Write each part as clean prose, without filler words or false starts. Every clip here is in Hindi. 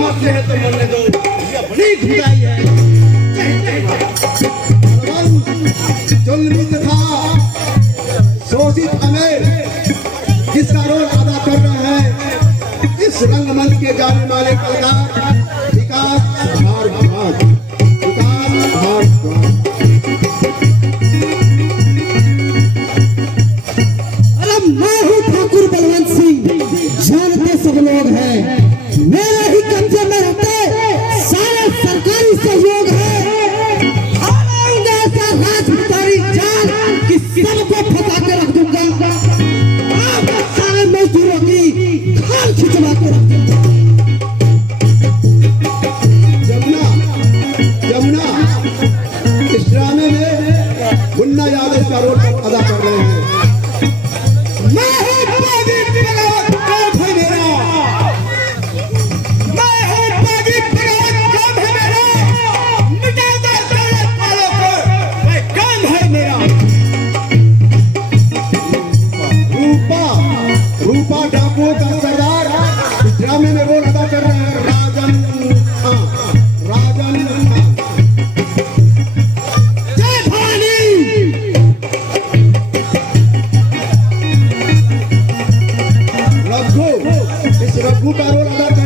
मरते हैं तो मरने दो, ये अपनी खुदाई है। जुल्म तथा शोषित अमीर जिसका रोल अदा कर रहे हैं इस रंगमंच के जाने वाले कलाकार विकास भारद्वाज। मैं हूँ ठाकुर बलवंत सिंह, जानते सब लोग हैं, मेरे ही कब्जे में रहते सारे सरकारी सहयोग है। ऐसा राजपुतारी जाल कि सबको फंसा के रख दूंगा, आप सारे मजदूरों की खाल खिंचवा के रख दूंगा।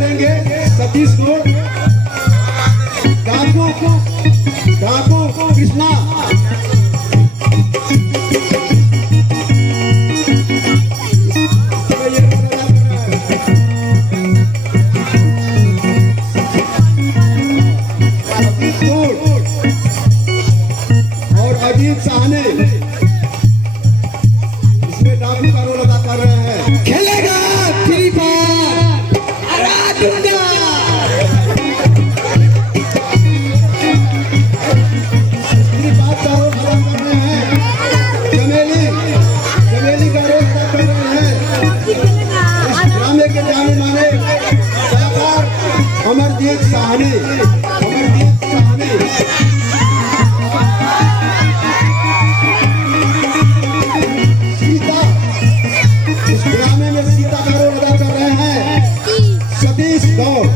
करेंगे सतीश गौड़, डाकू कृष्णा, और अजीत साहनी इसमें डाकू का रोल अदा कर रहे हैं। खेलेगा फ्री फायर अराजूंगा। इसकी बात का रोल अदा कर रहे हैं चमेली का रोल अदा कर रहे हैं इस ड्रामे के जाने माने कलाकार अमरजीत साहनी। सीता, इस ड्रामे में सीता का रोल अदा कर रहे हैं सतीश गौड़।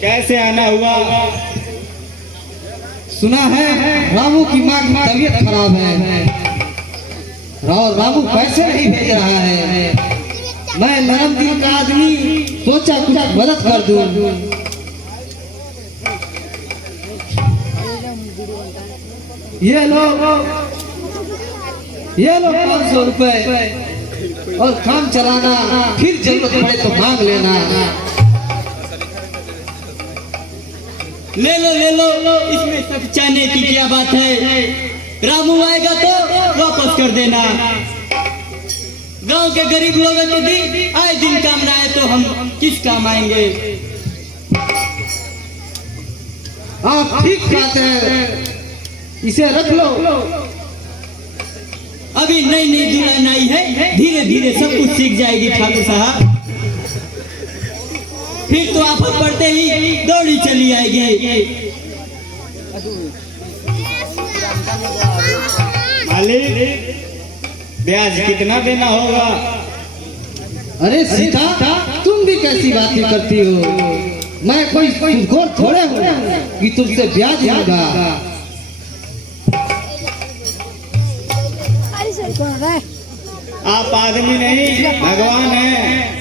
कैसे आना हुआ? सुना है रामू की माँ की तबीयत खराब है और रामू पैसे नहीं भेज रहा है। मैं नरम दिल का आदमी सोचा कुछ मदद कर दूं। ये लो 500 रुपए और काम चलाना, फिर जरूरत पड़े तो मांग लेना। ले लो, इसमें सचाने की क्या बात है? रामू आएगा तो वापस कर देना। गांव के गरीब लोगों के दिन आए दिन काम ना आए तो हम किस काम आएंगे? आप ठीक कहते हैं, इसे रख लो। अभी नई दुल्हन आई है, धीरे धीरे सब कुछ सीख जाएगी ठाकुर साहब। फिर तो आप पढ़ते ही दौड़ी चली आएगी। मालिक, ब्याज कितना देना होगा? अरे सीता, तुम भी कैसी बातें करती हो? मैं कोई घोर थोड़े हूँ कि तुमसे ब्याज मांगा। आप आदमी नहीं भगवान हैं,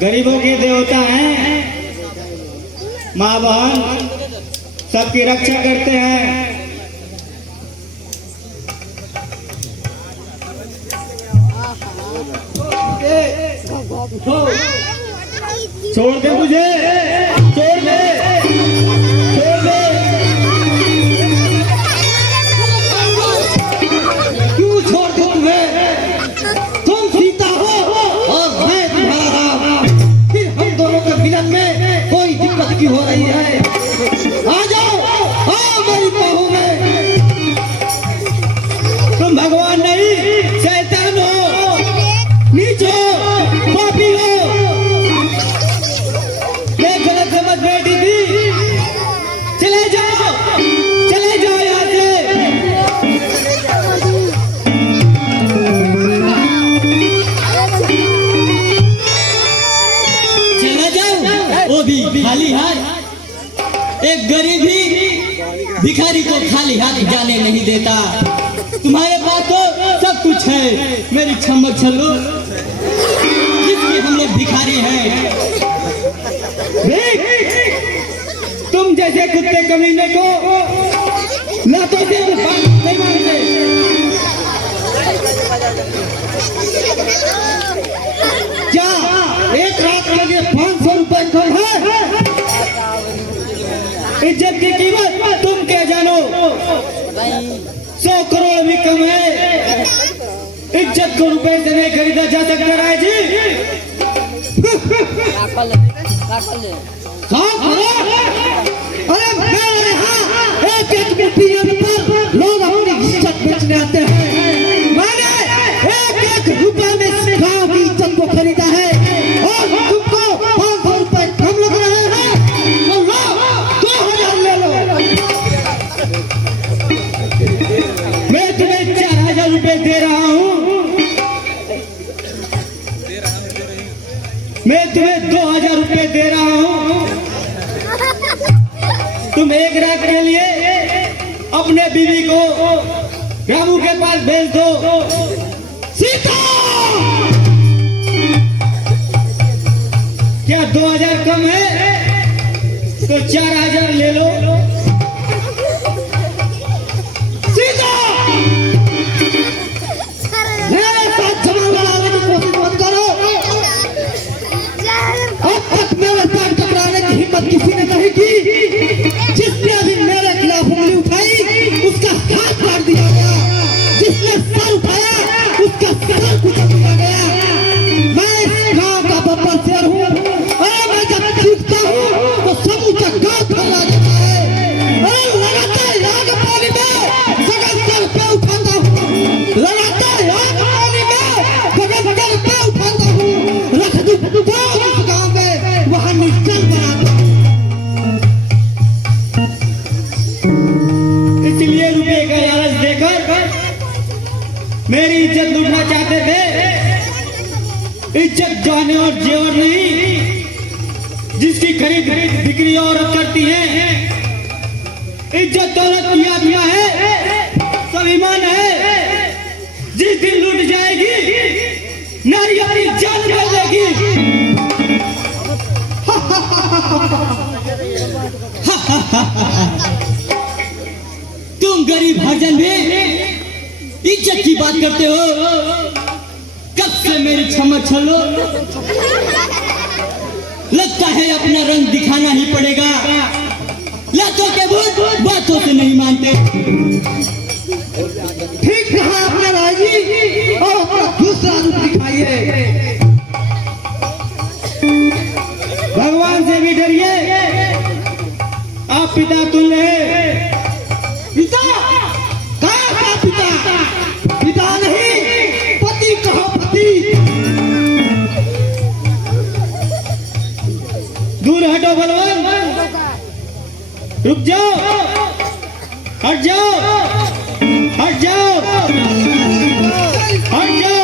गरीबों के देवता हैं, माँ बहन सबकी रक्षा करते हैं। छोड़ दे मुझे, छोड़ दे। क्यों छोड़ दो तुम्हें? तुम सीता हो और मैं तुम्हारा राम। फिर हम दोनों के मिलन में कोई दिक्कत क्यों हो रही है? आ जाओ, आओ मेरी बाहों में। तुम भगवान नहीं शैतान हो, नीच हो, पापी हो। ये गलत समझ बैठी थी। चले जाओ यहाँ से। चला जाओ, वो भी खाली हाथ। एक गरीब ही भिखारी को खाली हाथ जाने नहीं देता। तुम्हारे पास तो सब कुछ है मेरी छमक छल्लू, जिसकी हम लोग भिखारी हैं। तुम जैसे कुत्ते कमीने को लातों से नहीं मारते। क्या एक रात के लिए 500 रुपए कम है? इज्जत की कीमत तुम क्या जानो? 100 करोड़ भी कम है। इज्जत को रुपए से नहीं खरीदा जा सकता राय जी। अरे मेरे यहाँ एक मुट्ठी पर लोग अपनी इज्जत बेचने आते हैं। मैंने एक रुपए में मैं तुम्हें 2000 रुपए दे रहा हूँ, तुम एक रात के लिए अपने बीवी को रामू के पास भेज दो। सीता, क्या 2000 कम है? तो 4000 ले लो। सीता, मेरे साथ जवान लड़ाने की कोशिश मत करो। अब तक मेरे साथ टकराने की हिम्मत किसी ने नहीं की। जिसने भी मेरे खिलाफ उंगली उठाई उसका हाथ काट दिया गया, जिसने सर उठाया उसका सर कुचल दिया गया। मैं इस गांव का बब्बर शेर हूँ और मैं जब चीखता हूँ तो समूचा गांव थर्रा जाता है। और लगातार आग पानी में गगन सर पे उठाता हूँ, लगातार आग पानी में गगन सर पे उठाता हूँ। रख दूं इस गांव में, वहाँ निश्चल बनाता हूँ। इसलिए रुपए का लालच देकर मेरी इज्जत लूटना चाहते थे। इज्जत जाने और जेवर नहीं, जिसकी खरीद बिक्री औरत करती है। इज्जत दौलत की आत्मा है, स्वाभिमान है। जिस दिन लूट जाएगी नारी अपनी जान कर देगी। तुम गरीब हरजन भी इज्जत की बात करते हो। कब से मेरी क्षमा छलो, लगता है अपना रंग दिखाना ही पड़ेगा। लातों के भूत बातों से नहीं मानते। ठीक कहा आपने राजी, और अपना दूसरा रूप दिखाइए। भगवान से भी डरिए, आप पिता तुल्य हैं। पिता कहाँ का पिता? पिता नहीं, पति कहो पति। दूर हटो बलवान, रुक जाओ, हट जाओ, हट जाओ, हट जाओ,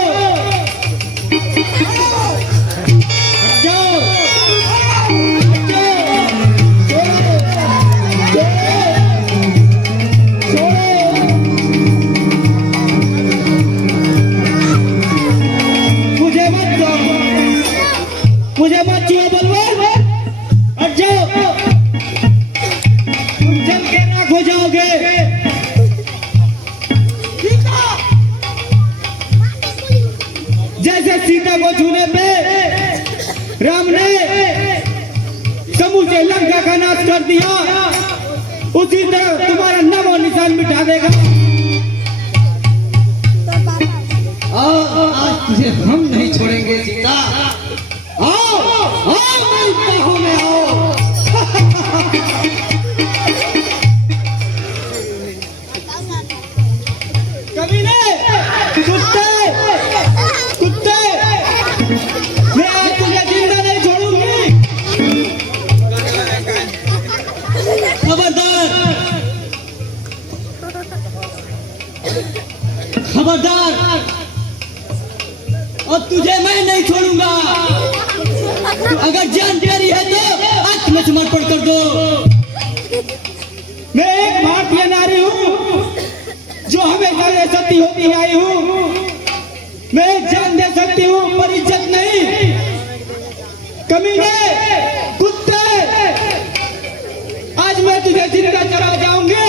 हट जाओ, मुझे मत छुओ बलवान, हट जाओ, तुम जल के राख हो जाओगे। जैसे सीता को छूने पे राम ने समूचे लंका का नाश कर दिया, उसी तरह तुम्हारा नाम और निशान मिटा देगा। आज तुझे हम नहीं छोड़ेंगे सीता। आओ, आओ मेरी बाहों में आओ। कमीने, कुत्ते, कुत्ते, मैं आज तुझे जिंदा नहीं छोड़ूंगी। खबरदार, खबरदार, अब तुझे मैं नहीं छोड़ूंगा। अगर जान प्यारी है तो आत्मसमर्पण कर दो। मैं एक भारतीय नारी हूँ जो हमेशा से सती होती आई हूँ। मैं जान दे सकती हूँ पर इज्जत नहीं। कमीने, कुत्ते, आज मैं तुझे जिंदा चला जाऊंगी।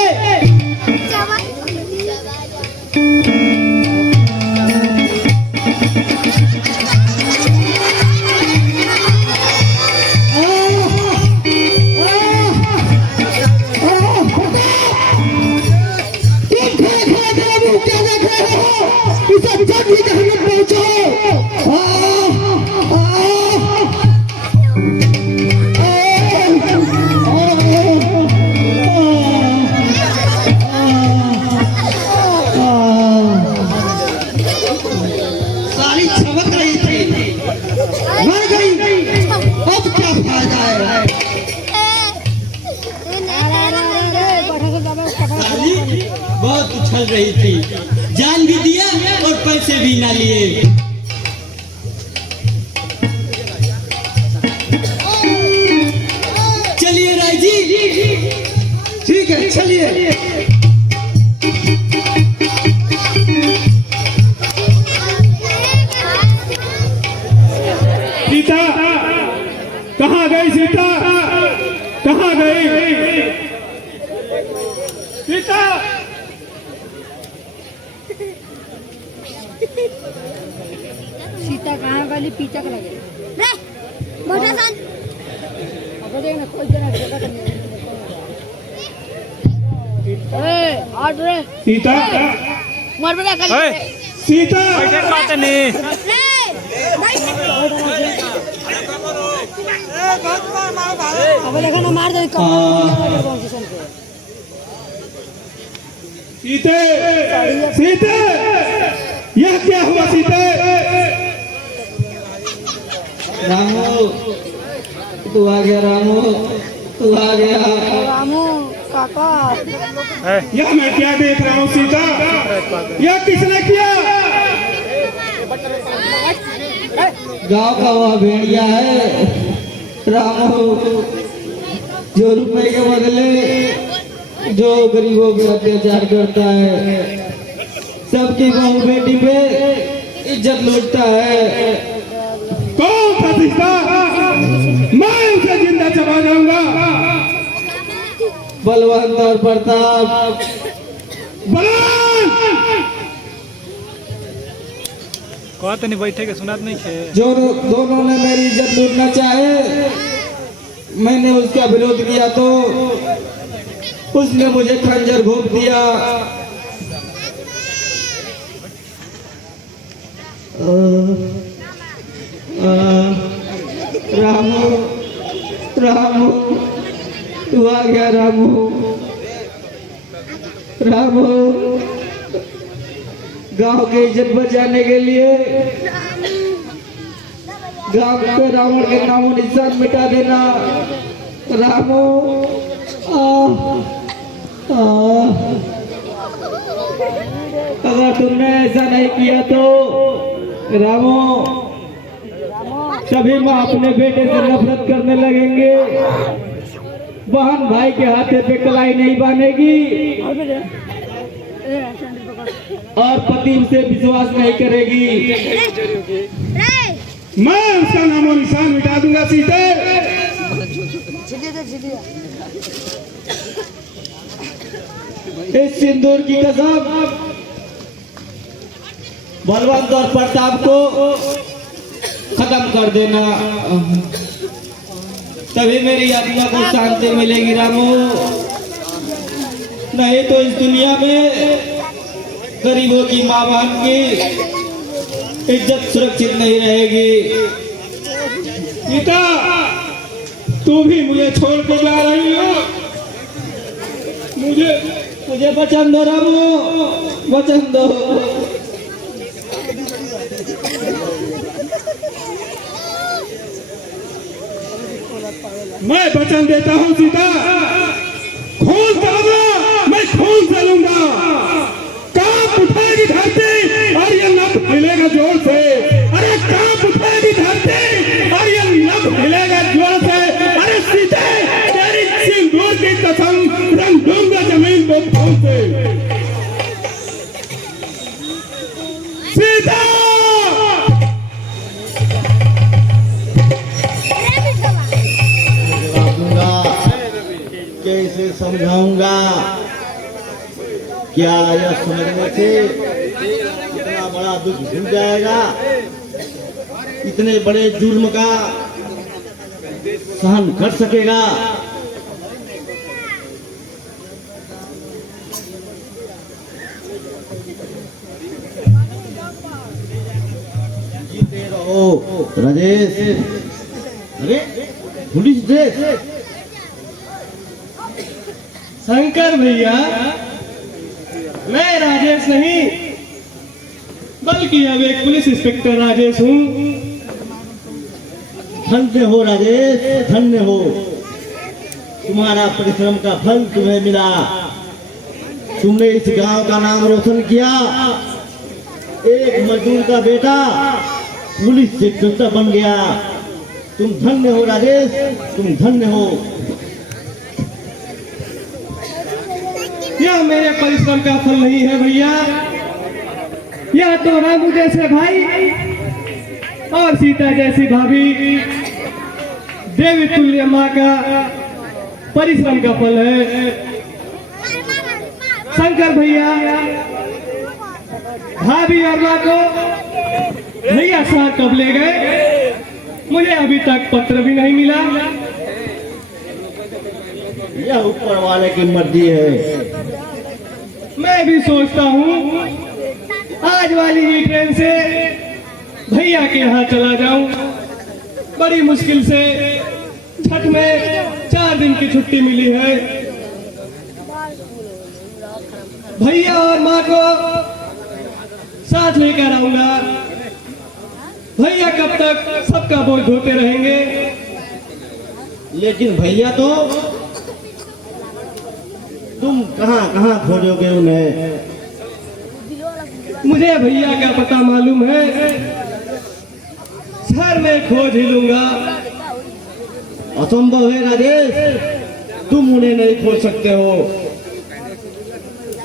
सारी चमक रही थी, मर गई, अब क्या फायदा है? बहुत उछल रही थी, जान भी दिया और पैसे भी ना लिए। चलिए। सीता कहाँ गई? सीता कहाँ गई? सीता सीता कहाँ वाली पीछा का लगे रे मोटा सन अब देख ना कोई जना जगह नहीं ए आठ रे सीता मर बड़ा कर सीता रे भाई अब देखो ना मार दे पोजीशन पे सीते सीते यह क्या हुआ? सीते रामू तू आ गया, रामू तू आ गया। रामू काका यह मैं क्या देख रहा हूँ? सीता यह किसने किया? गांव का वह भेड़िया है रामू, जो रुपए के बदले जो गरीबों पे अत्याचार करता है, सबकी बहू बेटी पे इज्जत लूटता है। कौन था सीता? मैं उसे जिंदा चबा जाऊंगा। बलवंत और प्रताप। बलवान कहते नहीं बैठे के सुनात नहीं थे। जो दोनों ने मेरी इज्जत लूटना चाहे, मैंने उसका विरोध किया तो उसने मुझे खंजर घोंप दिया। रामू रामू तू आ गया। रामू रामू गांव की इज्जत बचाने के लिए गांव पे रावण के नामों निशान मिटा देना। रामू अगर तुमने ऐसा नहीं किया तो रामू सभी माँ अपने बेटे से नफरत करने लगेंगे। बहन भाई के हाथे पे कलाई नहीं बांधेगी और पति उसे विश्वास नहीं करेगी। मैं उसका नामो निशान मिटा दूंगा। सीते इस सिंदूर की कसम बलवंत और प्रताप को खत्म कर देना, तभी मेरी आत्मा को शांति मिलेगी। रामू नहीं तो इस दुनिया में गरीबों की माँ बहन की इज्जत सुरक्षित नहीं रहेगी। सीता तू भी मुझे छोड़ के जा रही हो? मुझे वचन दो रामू, वचन दो। मैं वचन देता हूँ सीता, खून डालना मैं खून से लूंगा। कांप उठेगी धरती और ये लब हिलेगा जोर से। अरे कांप उठेगी धरती और ये लब हिलेगा जोर से। अरे सीते तेरी सिंदूर की कसम रंग दूंगा जमीन को खून से। सीता कैसे समझाऊंगा? क्या यह समझने से इतना बड़ा दुख भूल जाएगा? इतने बड़े जुर्म का सहन कर सकेगा? जीते रहो राजेश। अरे पुलिस ड्रेस शंकर भैया, मैं राजेश नहीं बल्कि अब एक पुलिस इंस्पेक्टर राजेश हूँ। धन्य हो राजेश, धन्य हो। तुम्हारा परिश्रम का फल तुम्हें मिला। तुमने इस गांव का नाम रोशन किया। एक मजदूर का बेटा पुलिस इंस्पेक्टर बन गया। तुम धन्य हो राजेश, तुम धन्य हो। यह मेरे परिश्रम का फल नहीं है भैया, यह तो रामू जैसे भाई और सीता जैसी भाभी, देवी तुल्य माँ का परिश्रम का फल है। शंकर भैया भाभी और माँ को भैया साथ कब ले गए, मुझे अभी तक पत्र भी नहीं मिला। यह ऊपर वाले की मर्जी है। मैं भी सोचता हूँ आज वाली ही ट्रेन से भैया के यहाँ चला जाऊं। बड़ी मुश्किल से छठ में 4 दिन की छुट्टी मिली है। भैया और माँ को साथ लेकर आऊंगा। भैया कब तक सबका बोझ ढोते रहेंगे। लेकिन भैया तो तुम कहाँ कहाँ खोजोगे उन्हें? मुझे भैया का पता मालूम है, शहर में खोज ही लूंगा। असंभव है राजेश, तुम उन्हें नहीं खोज सकते हो।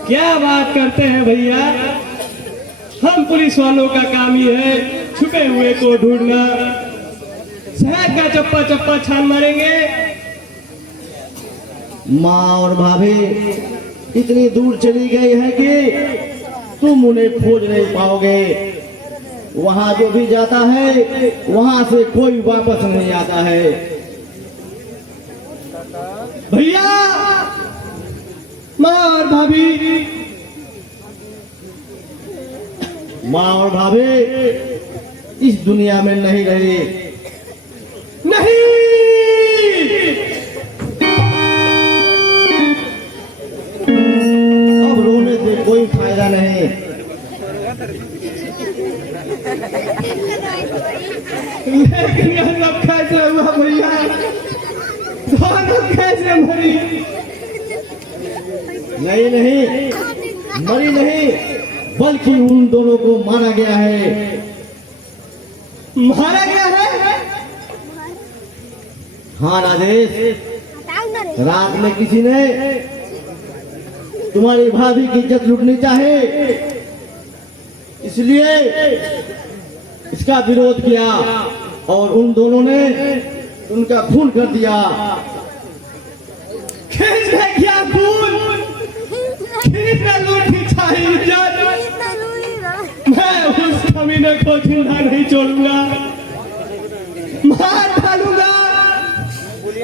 क्या बात करते हैं भैया, हम पुलिस वालों का काम ही है छुपे हुए को ढूंढना। शहर का चप्पा चप्पा छान मारेंगे। माँ और भाभी इतनी दूर चली गई है कि तुम उन्हें खोज नहीं पाओगे। वहाँ जो भी जाता है वहाँ से कोई वापस नहीं आता है। भैया, माँ और भाभी, माँ और भाभी इस दुनिया में नहीं रही। नहीं, अब रोने से कोई फायदा नहीं। लेकिन यह सब कैसे हुआ भैया, दोनों कैसे मरी? नहीं नहीं, मरी नहीं, बल्कि उन दोनों को मारा गया है। मारा गया है? हाँ राजेश, हटाओ ना रे। रात में किसी ने तुम्हारी भाभी की इज्जत लूटनी चाहे, इसलिए इसका विरोध किया और उन दोनों ने उनका खून कर दिया। किसने किया खून? किसने लूटी चाहिए इज्जत? इतना रोई ना। मैं उस कमीने को जिंदा नहीं छोड़ूंगा, मार डालूंगा,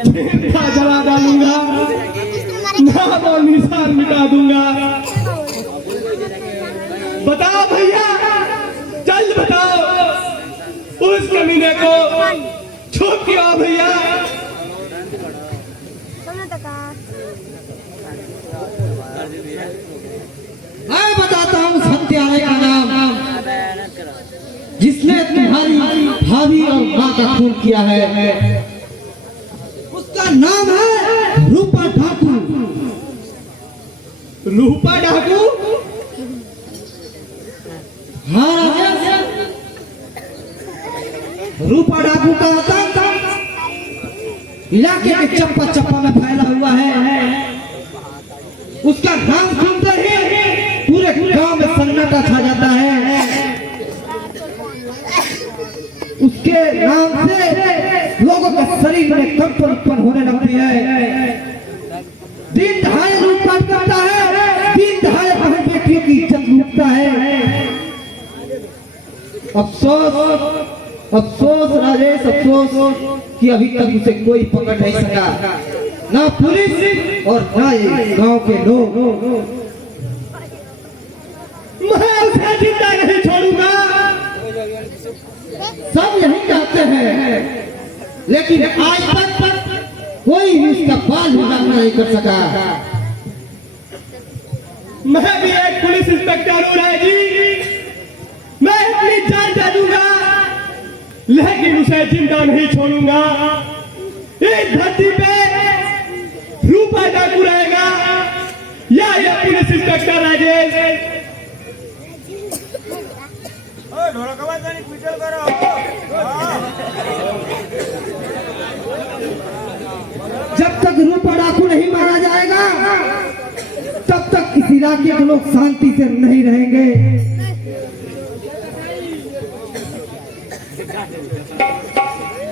जिंदा जला डालूंगा, नाम और निशान मिटा दूंगा। बताओ भैया, जल्द बताओ, उस कमीने को छुप क्यों भैया? सुनो तो कहा। मैं बताता हूँ सत्यालय का नाम, जिसने तुम्हारी भाभी और माँ का खून किया है। उसका नाम है रूपा ठाकुर। रूपा डाकू? हाँ राजेश, रूपा डाकू का आता इलाके के चप्पा चप्पा में फैला हुआ है। उसका नाम सुनते ही पूरे गांव में सन्नाटा छा जाता है। उसके नाम से लोगों के शरीर में कंपन उत्पन्न होने लगती है। दिन दहाड़े लूटपाट करता है, दिन दहाड़े बहन बेटियों की इज्जत लूटता है। अफसोस अफसोस राजेश, अफसोस कि अभी तक उसे कोई पकड़ नहीं सका, ना पुलिस और ना ये गांव के लोग। मैं उसे जिंदा नहीं छोड़ूंगा। सब यही कहते हैं, लेकिन आज तक कोई भी इसका बाल हिलाना नहीं कर सका। मैं भी एक पुलिस इंस्पेक्टर हूँ राय जी, मैं अपनी जान दे दूंगा, लेकिन उसे जिंदा नहीं छोड़ूंगा। इस धरती पे रूपा डाकू रहेगा या ये पुलिस इंस्पेक्टर राजेश। जब तक रूपा डाकू नहीं मारा जाएगा, तब तक इलाके के लोग शांति से नहीं रहेंगे।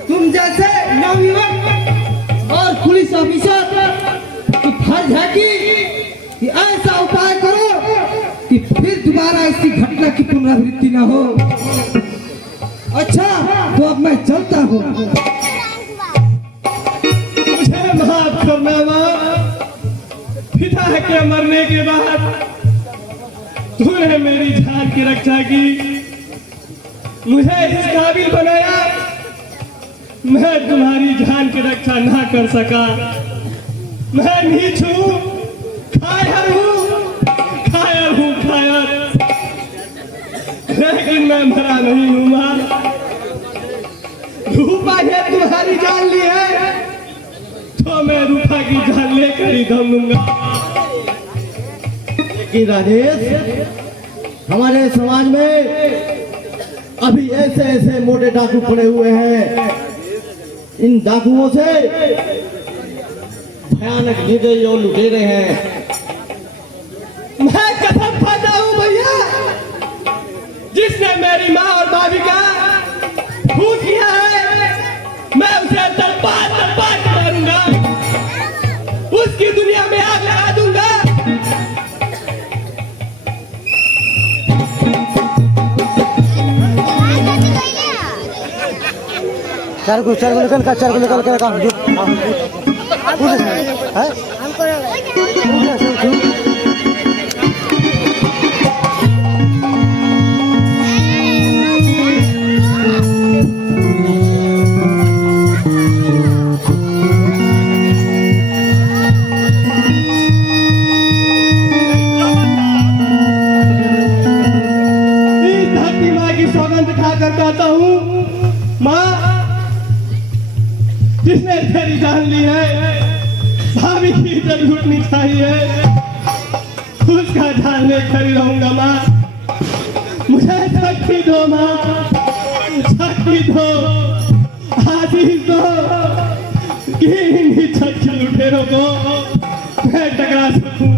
तुम जैसे नवयुवक और पुलिस ऑफिसर की फर्ज है कि ऐसा उपाय करो कि फिर दोबारा ऐसी घटना की पुनरावृत्ति न हो। अच्छा, तो अब मैं चलता हूँ। मुझे माफ करना माँ, पिता के मरने के बाद तूने मेरी जान की रक्षा की, मुझे इस काबिल बनाया, मैं तुम्हारी जान की रक्षा ना कर सका। मैं नीच हूँ, कायर हूँ, कायर हूँ, कायर, लेकिन मैं मरा नहीं हूँ माँ। रूपा ने तुम्हारी जान ली है तो मैं रूपा की जान लेकर ही दम लूंगा। लेकिन राजेश, हमारे समाज में अभी ऐसे ऐसे मोटे डाकू पड़े हुए हैं, इन डाकुओं से भयानक निर्दयी और लुटेरे हैं। मैं कसम खाता हूँ भैया, जिसने मेरी माँ और भाभी का खून किया है, मैं उसे तलवार तलवार के मारूंगा, उसकी दुनिया में आग लगा दूंगा। चार को निकल का इस धरती माँ की सौगंध खाकर कहता हूँ, माँ जिसने तेरी जान ली है, भाभी की इज्जत लूटनी चाहिए, उसका जान लेकर ही रहूंगा माँ। मुझे शक्ति दो माँ, शक्ति दो, आशीष दो कि इन इज्जत के लुटेरों को मैं टकरा सकूं।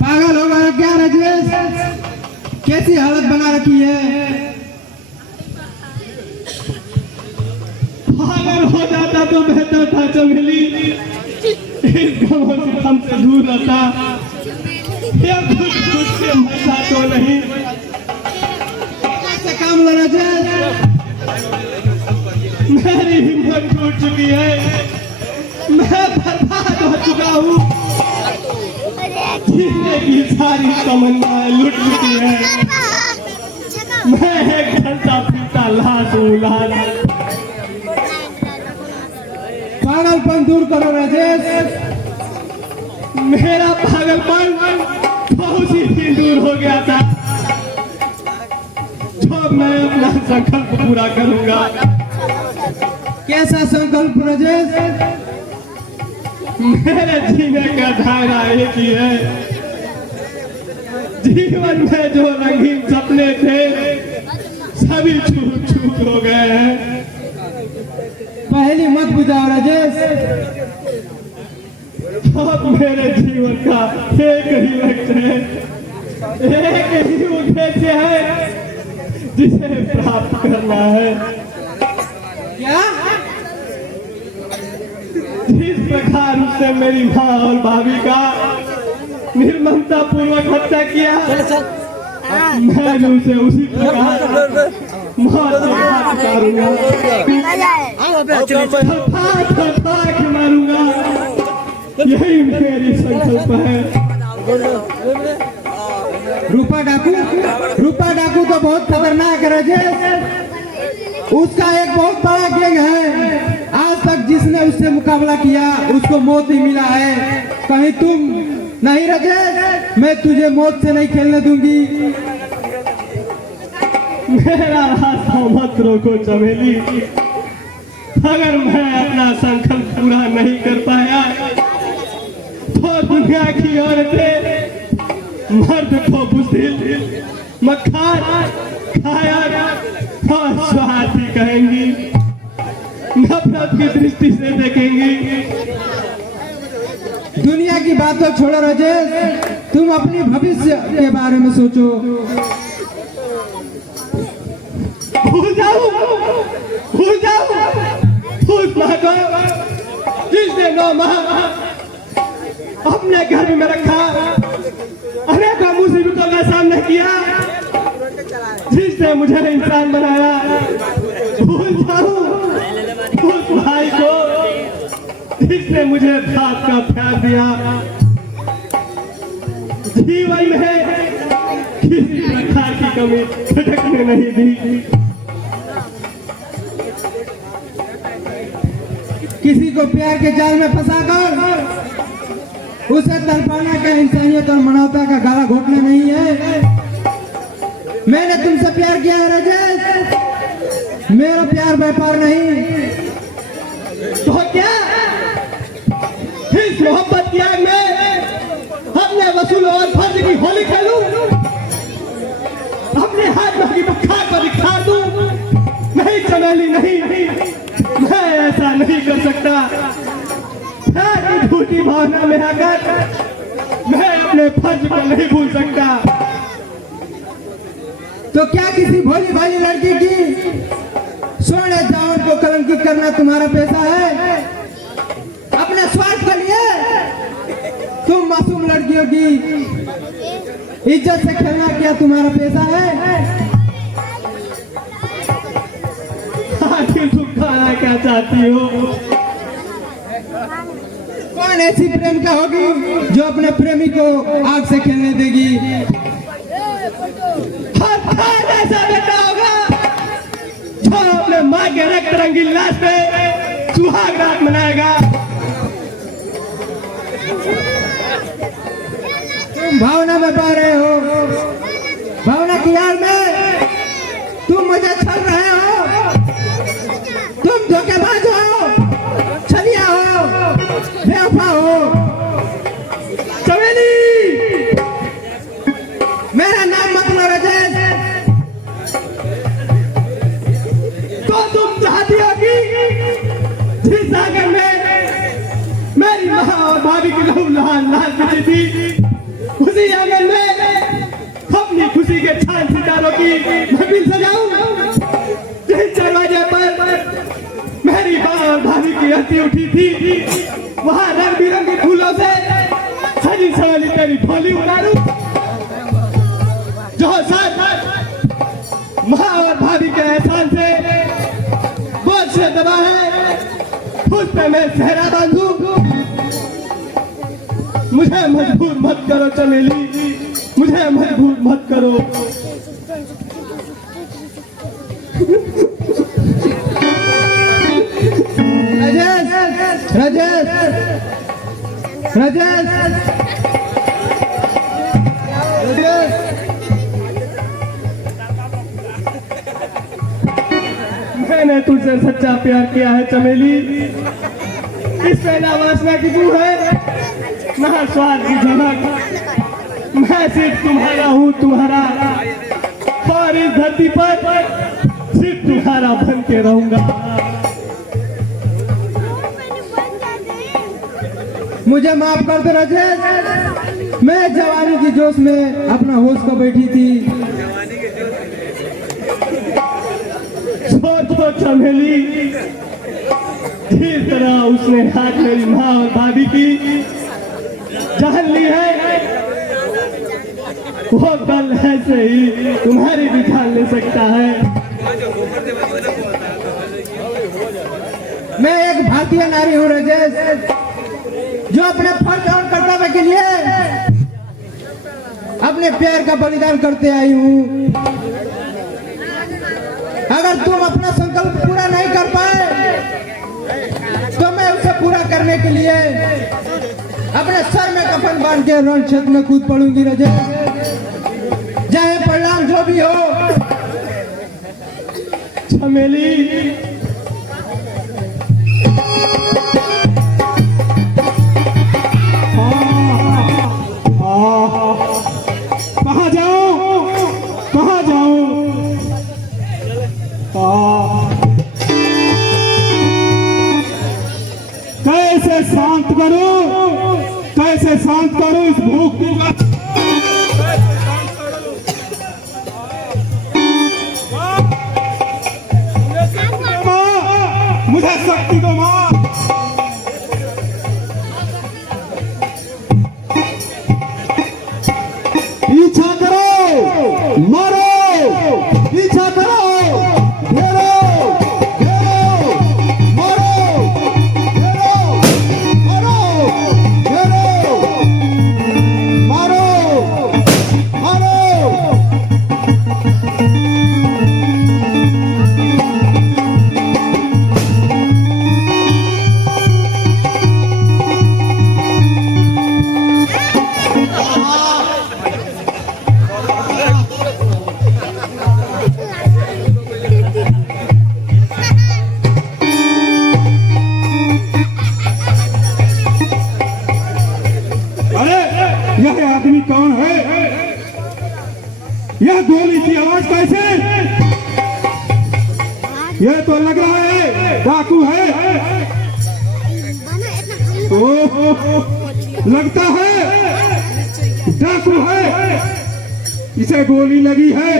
पागल हो गया क्या राजेश? कैसी हालत बना रखी है? पागल हो जाता तो बेहतर था चमेली, इस गमों से हमसे दूर रहता, या खुद खुद से मरता तो नहीं। ऐसा काम लो राजेश। मेरी हिम्मत टूट चुकी है, मैं बर्बाद हो चुका हूँ, जीने की सारी तमन्नाएं लुट चुकी है, मैं एक घंटा फिरता लाश हूँ, लाश। पागलपन दूर करो राजेश। मेरा पागलपन बहुत ही दिन दूर हो गया था, जो मैं अपना संकल्प पूरा करूंगा। कैसा संकल्प राजेश? मेरे जीने का धारा एक ही है, जीवन में जो रंगीन सपने थे सभी छूट छूट हो गए हैं। पहली मत बुझाओ राजेश। अब मेरे जीवन का एक ही लक्ष्य है, एक ही उद्देश्य है, जिसे प्राप्त करना है। क्या? जिस प्रकार उसने मेरी माँ और भाभी का निर्ममता पूर्वक हत्या किया, मैं भी उसे उसी प्रकार मौत के घाट उतारूंगा, थपथपा के मारूंगा। यही मेरी संकल्प है। रूपा डाकू तो बहुत खतरनाक है राजेश। उसका एक बहुत बड़ा गैंग है। आज तक जिसने उससे मुकाबला किया उसको मौत ही मिला है। कहीं तुम नहीं राजेश, मैं तुझे मौत से नहीं खेलने दूंगी। मेरा रास्ता मत रोको चमेली, अगर मैं अपना संकल्प पूरा नहीं कर पाया तो दुनिया की औरतें मर्द को बुज़दिल, मक्कार, कायर और स्वार्थी कहेंगी, नफरत की दृष्टि से देखेंगी। दुनिया की बातों छोड़ो राजेश, तुम अपनी भविष्य के बारे में सोचो। भूल जाओ उस माँ को जिसने 9 माह अपने घर में रखा, अनेकों मुसीबतों का सामना किया, जिसने मुझे इंसान बनाया। भूल जाओ उस भाई को जिसने मुझे बाप का प्यार दिया, जीवन में किसी प्रकार की कमी खटकने नहीं दी। किसी को प्यार के जाल में फंसाकर उसे तड़पाना का इंसानियत और मानवता का गला घोटना नहीं है। मैंने तुमसे प्यार किया है राजेश, मेरा प्यार व्यापार नहीं। तो क्या इस मोहब्बत की आग में अपने वसूल और फर्ज की होली खेलूं, अपने हाथ में की बखार को दिखा दूं? नहीं चमेली, नहीं, मैं ऐसा नहीं कर सकता। मैं झूठी भावना में आकर मैं अपने फर्ज को नहीं भूल सकता। तो क्या किसी भोली भाली लड़की की सोने जावन को कलंकित करना तुम्हारा पैसा है? अपने स्वार्थ के लिए तुम मासूम लड़कियों की इज्जत से खेलना क्या तुम्हारा पैसा है? आखिर तुम खाना क्या चाहती हो? कौन ऐसी प्रेमिका होगी जो अपने प्रेमी को आग से खेलने देगी? हर ऐसा बेटा होगा जो अपने माँ के रक्त रंगीन लाश पे सुहाग रात मनाएगा। तुम भावना में पा रहे हो, भावना की यार में तुम मुझे छल रहे हो। तुम धोखेबाज हो, छलिया हो, बेवफा हो। चमेली, मेरा नाम मत लो राजेश। तो तुम चाहती हो कि जिस आंगन में मेरी माँ और भाभी की लहू लहान लाल बिछी थी, उसी आंगन में अपनी खुशी के चांद सितारों की महफिल सजाऊं? जिस दरवाजे पर मेरी माँ और भाभी की हंसी उठी थी, वहाँ रंग बिरंगे फूलों से सजी सवाली तेरी झोली उतारूं? जो साथ माँ और भाभी के एहसान से बोझ से दबा है, उस पे मैं सेहरा बांधूं? मुझे मजबूर मत करो चमेली, मुझे मजबूर मत करो। राजेश, राजेश, राजेश, मैंने तुझसे सच्चा प्यार किया है चमेली। इस पहला वासना की तू है, ना स्वाद की झलक। मैं सिर्फ तुम्हारा हूँ, तुम्हारा, और इस धरती पर सिर्फ तुम्हारा बन के रहूंगा। मुझे माफ कर दो राजेश, मैं जवानी की जोश में अपना होश को बैठी थी। सोचो चमेली, जिस तरह उसने हाथ मेरी माँ और भाभी की जान ली है, वो कल ऐसे ही तुम्हारी भी जान ले सकता है। मैं एक भारतीय नारी हूँ राजेश, जो अपने फर्ज और कर्तव्य के लिए अपने प्यार का बलिदान करते आई हूँ। अगर तुम अपना संकल्प पूरा नहीं कर पाए तो मैं उसे पूरा करने के लिए अपने सर में कफन बांध के रण क्षेत्र में कूद पड़ूंगी राजेश, चाहे परिणाम जो भी हो। चमेली, कहाँ जाऊं? कैसे शांत करूं? कैसे शांत करूं इस भूख की बात? मुझे शक्ति को मार। पीछा करो, मारो, पीछा करो, घेरो, घेरो, मारो, घेरो, मारो, घेरो, मारो, मारो। यह आदमी कौन है? यह गोली की आवाज कैसे? यह तो लग रहा है डाकू है। ओह, लगता है डाकू है, इसे गोली लगी है।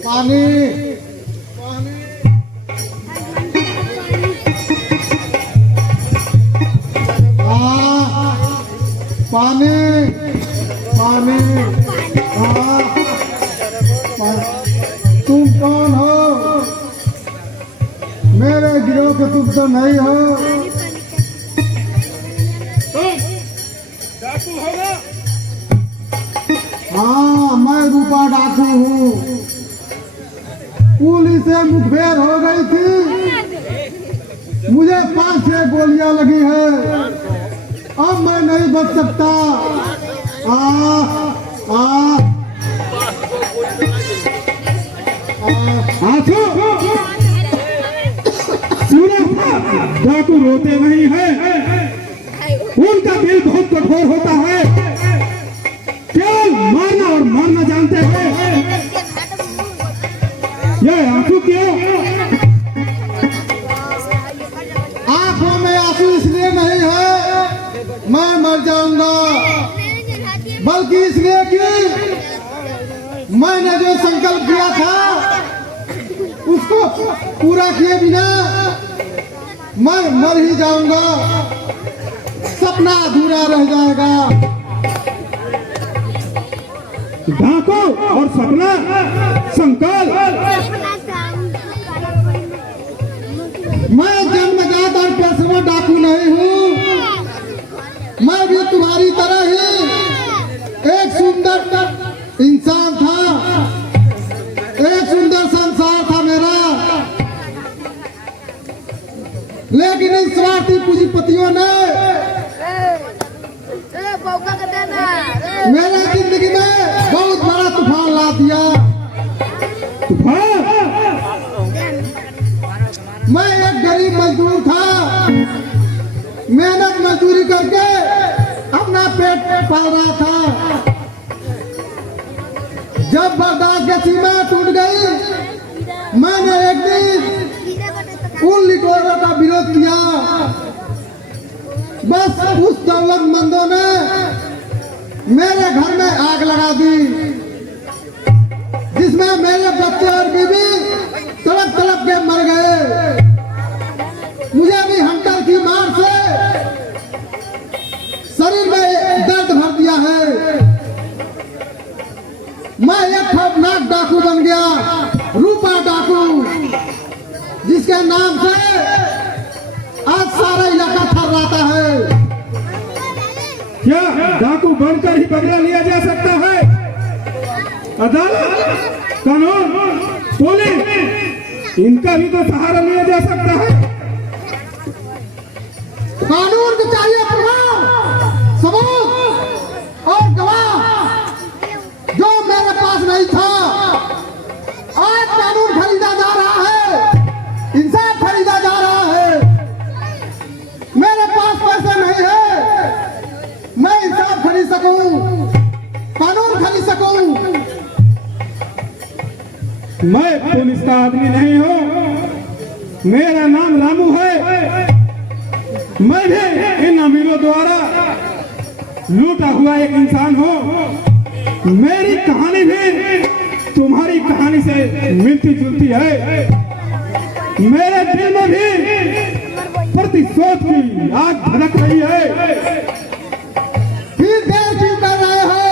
पानी, पानी, पानी, हाँ, तुम कौन हो? मेरे गिरोह के तुम तो नहीं हो। डाकू होगा? हाँ, मैं रूपा डाकू हूँ। पुलिस से मुठभेड़ हो गई थी, मुझे 5-6 गोलियां लगी है। अब मैं नहीं बच सकता। सुना था डाकू रोते नहीं है, उनका दिल बहुत कठोर होता है, केवल मारना और मारना जानते हैं। यह आंसू क्यों? आंखों में आंसू इसलिए नहीं है मैं मर जाऊंगा, बल्कि इसलिए कि मैंने जो संकल्प किया था उसको पूरा किए बिना मैं मर ही जाऊंगा, सपना अधूरा रह जाएगा। डाकू और सपना, संकल्प। मैं जन्मजात और पेशेवर डाकू नहीं हूँ, मैं भी तुम्हारी तरह ही एक सुंदर इंसान था, एक सुंदर संसार था मेरा। लेकिन इन स्वार्थी पूंजीपतियों ने मेरे जिंदगी में बहुत बड़ा तूफान ला दिया। मैं एक गरीब मजदूर था, मेहनत मजदूरी करके अपना पेट पाल रहा था। जब बर्दाश्त की सीमा टूट गई, मैंने एक दिन उन लिटोरों का विरोध किया। बस उस दौलतमंदों ने मेरे घर में आग लगा दी, जिसमें मेरे बच्चे और बीवी तड़प तड़प के मर गए। मुझे भी हंटर की मार से शरीर में दर्द भर दिया है। मैं एक खौफनाक डाकू बन गया, रूपा डाकू, जिसके नाम से आज सारा इलाका थर्राता है। क्या डाकू बनकर ही बदला लिया जा सकता है? अदालत, कानून, पुलिस, इनका भी तो सहारा लिया जा सकता है। कानून को चाहिए प्रमाण, सबूत और गवाह, जो मेरे पास नहीं था। आज कानून खरीदा जा रहा है, इंसाफ खरीदा जा रहा है। मेरे पास पैसे नहीं है, मैं इंसाफ खरीद सकूं, कानून खरीद सकूं। मैं पुलिस का आदमी नहीं हूँ, मेरा नाम रामू है। मैं भी इन अमीरों द्वारा लूटा हुआ एक इंसान हूँ। मेरी कहानी भी तुम्हारी कहानी से मिलती जुलती है। मेरे दिल में भी प्रतिशोध की आग धड़क रही है। फिर देर क्यों कर रहे हो?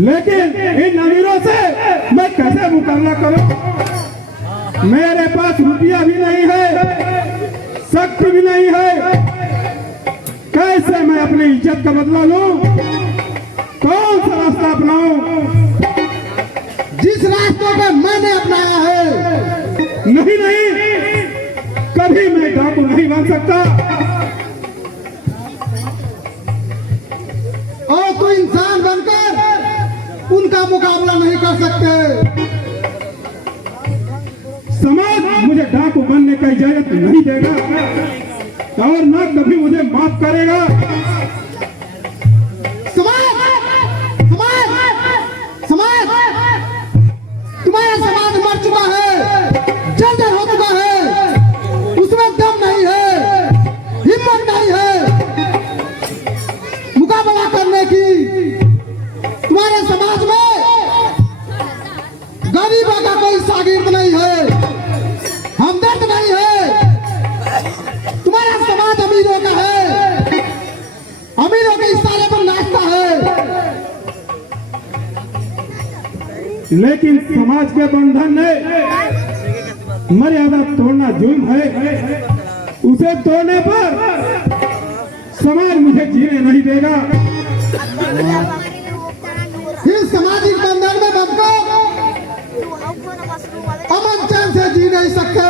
लेकिन इन अमीरों से मैं कैसे मुकाबला करूं? मेरे पास रुपया भी नहीं है, शक्ति भी नहीं है। कैसे मैं अपनी इज्जत का बदला लूं? कौन सा रास्ता अपनाऊं? जिस रास्ते को मैंने अपनाया है। नहीं नहीं, कभी मैं डाकू नहीं बन सकता। और तू इंसान बनकर उनका मुकाबला नहीं कर सकते। समाज मुझे डाकू बनने का इजाजत नहीं देगा और न कभी मुझे माफ करेगा। तुम्हारा समाज मर चुका है, जर्जर हो चुका है, उसमें दम नहीं है, हिम्मत नहीं है मुकाबला करने की। तुम्हारे समाज में गरीबों का कोई शागिर्द नहीं है, हमदर्द नहीं है। तुम्हारा समाज अमीरों का है, अमीरों के इशारे पर नाचता है। लेकिन समाज के बंधन में मर्यादा तोड़ना जुल्म है। उसे तोड़ने पर समाज मुझे जीने नहीं देगा। इस सामाजिक बंधन में बंधकर अमन चैन से जी नहीं सकते।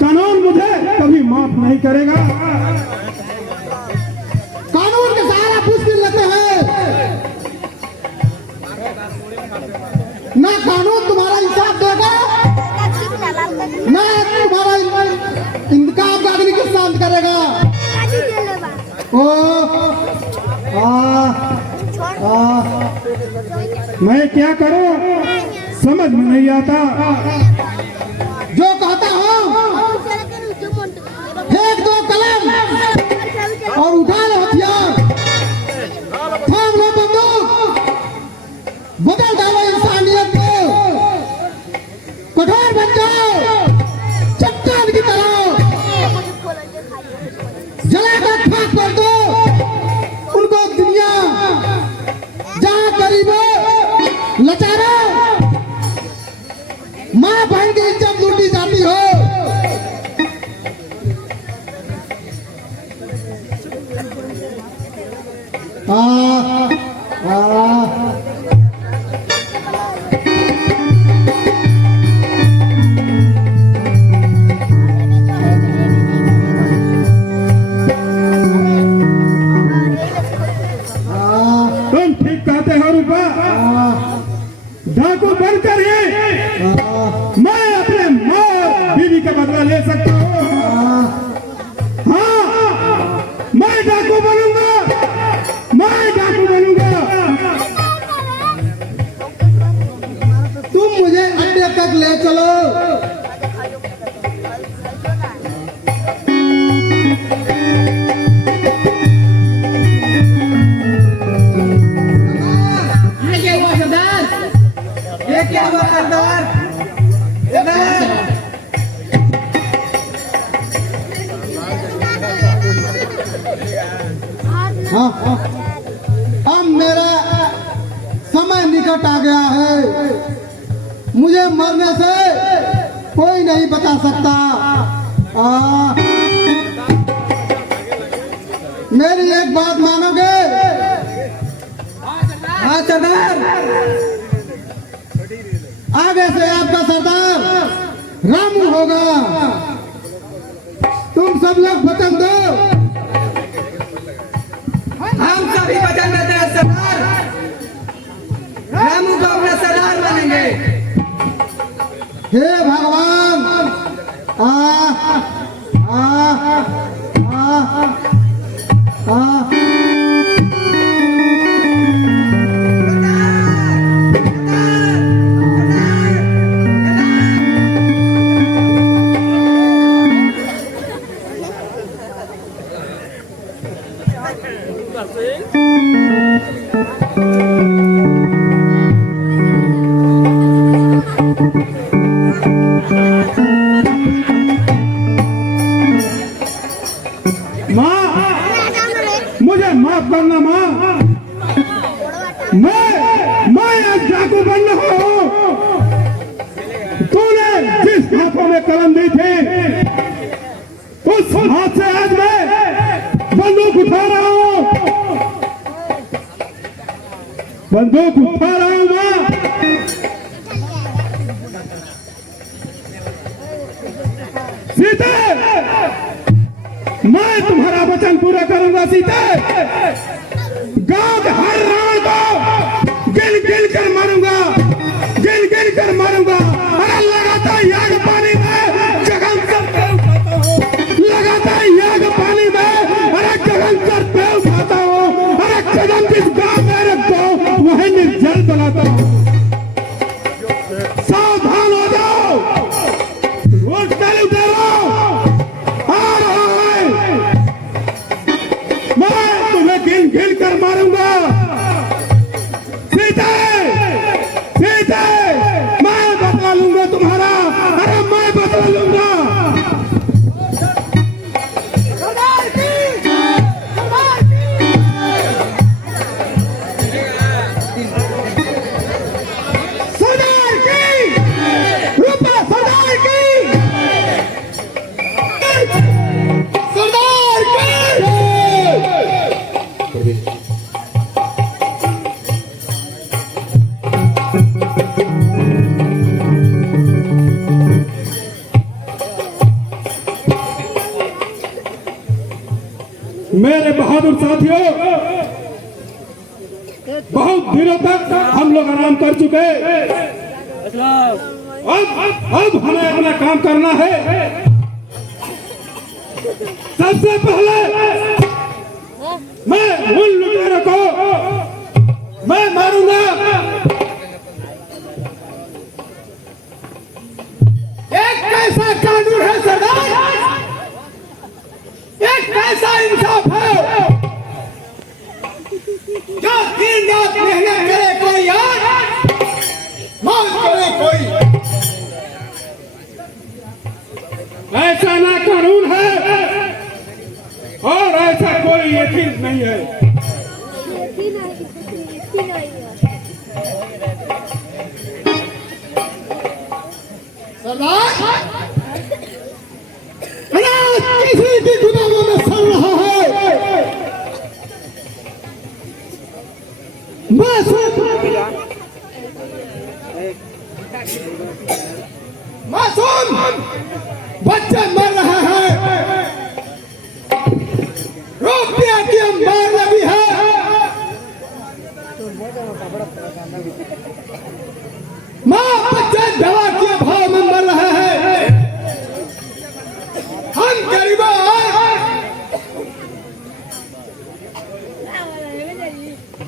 कानून मुझे कभी माफ नहीं करेगा। कानून के सहारा मुश्किल लेते हैं। ना कानून तुम्हारा इंसाफ देगा, ना तुम्हारा इंतकाम का अग्नि को शांत करेगा। ओ मैं क्या करूं समझ में नहीं आता। जो कहता हूँ फेंक दो कलम और उठा लो हथियार, थाम लो बंदूक, बदल डालो इंसानियत को, कठोर बन जाओ चट्टान की तरह, जलाकर खाक कर दो उनको दुनिया जहाँ गरीबों लाचारों माँ बहन की इज्जत लूटी जाती हो। तुम ठीक कहते हो रूपा। डाकू बनकर ही मैं अपने माँ और बीवी का बदला ले सकता हूँ। हाँ, मैं डाकू बनूंगा, मैं डाकू बनूंगा। तुम मुझे अड्डे तक ले चलो। ये क्या हुआ सरदार? हाँ, अब मेरा समय निकट आ गया है। मुझे मरने से कोई नहीं बचा सकता। मेरी एक बात मानोगे? हाँ सरदार। आगे से आपका सरदार रामू होगा। तुम सब लोग वचन दो। हम सभी वचन देते हैं सरदार, रामू को अपना सरदार मानेंगे। हे भगवान, माँ मुझे माफ करना माँ, मैं आज डाकू बन रहा हूँ। तूने जिस हाथों में कलम दी थी उस हाथ से आज मैं बंदूक उठा रहा हूँ, बंदूक उठा रहा हूँ माँ। सीता, मैं तुम्हारा वचन पूरा करूंगा सीता। गांव के हर रावण को गिन गिन कर मारूंगा, गिन गिन कर मारूंगा। अरे लगातार याग पानी में जगन करते उठाता हूँ, लगातार याग पानी में अरे जगन करते उठाता हूँ। अरे कदम जिस गांव में रखता हूँ वही निर्जल बनाता हूँ। सावधान हो जाओ, वोट डाल उतारो, आ रहा है। मैं तुम्हें गिन गिन कर मारूंगा। सीता, सीता, मैं बदला लूंगा तुम्हारा, अरे मैं बदला लूंगा। सरदार की रूपा, सरदार की, सरदार की। मेरे बहादुर साथियों, बहुत दिनों तक हम लोग आराम कर चुके। अब हमें अपना काम करना है। सबसे पहले मैं उन लुटेरों को मैं मारूंगा। एक कैसा कानून है सरदार, एक कैसा इंसाफ है जो दिन रात मेहनत करे कोई यार, मौज करे कोई। ऐसा ना कानून है और ऐसा कोई यकीन नहीं है। सरदार, किसी की गुनाहों में सड़ रहा है। मासूम बच्चे मर रहे हैं, रुपया की अंबार लगी है। माँ बच्चे दवा के अभाव में मर रहे हैं। हम गरीबों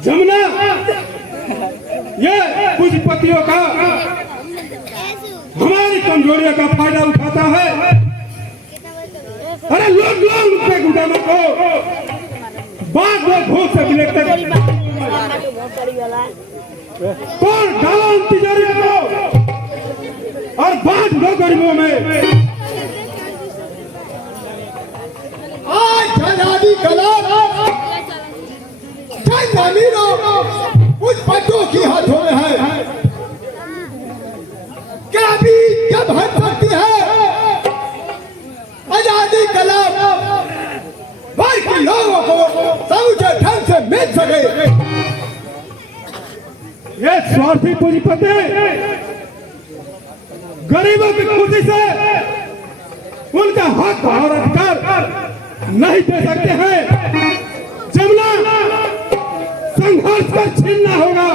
जमुना ये पूंजीपतियों का हमारी कमजोरियों का फायदा उठाता है। अरे लोग रुपए गुटाने को बाद में भूख से बिलेटते कौन डालो उन तिजोरियों को और बांट दो गरीबों में। आज आजादी कला अमीरों उस बच्चों की हाथों में है। क्या अभी जब हट सकती है आजादी कला बाकी लोगों को समूचे ढंग से मिल सके। ये स्वार्थी पूंजीपति गरीबों की खुशी से उनका हक और अधिकार नहीं दे सकते हैं। जमुना संघर्ष कर छीनना होगा।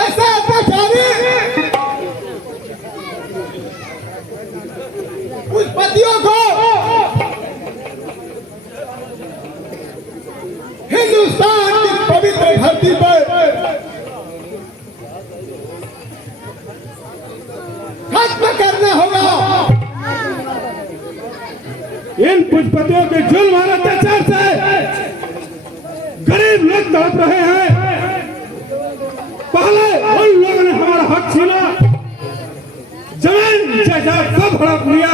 ऐसा अत्याचारी उस पतियों को हिंदुस्तान की पवित्र धरती पर खत्म करना होगा। इन पूंजीपतियों के जुल्म और अत्याचार से गरीब लोग तड़प रहे हैं। पहले उन लोगों ने हमारा हक छीना, जमीन जायदाद सब हड़प लिया,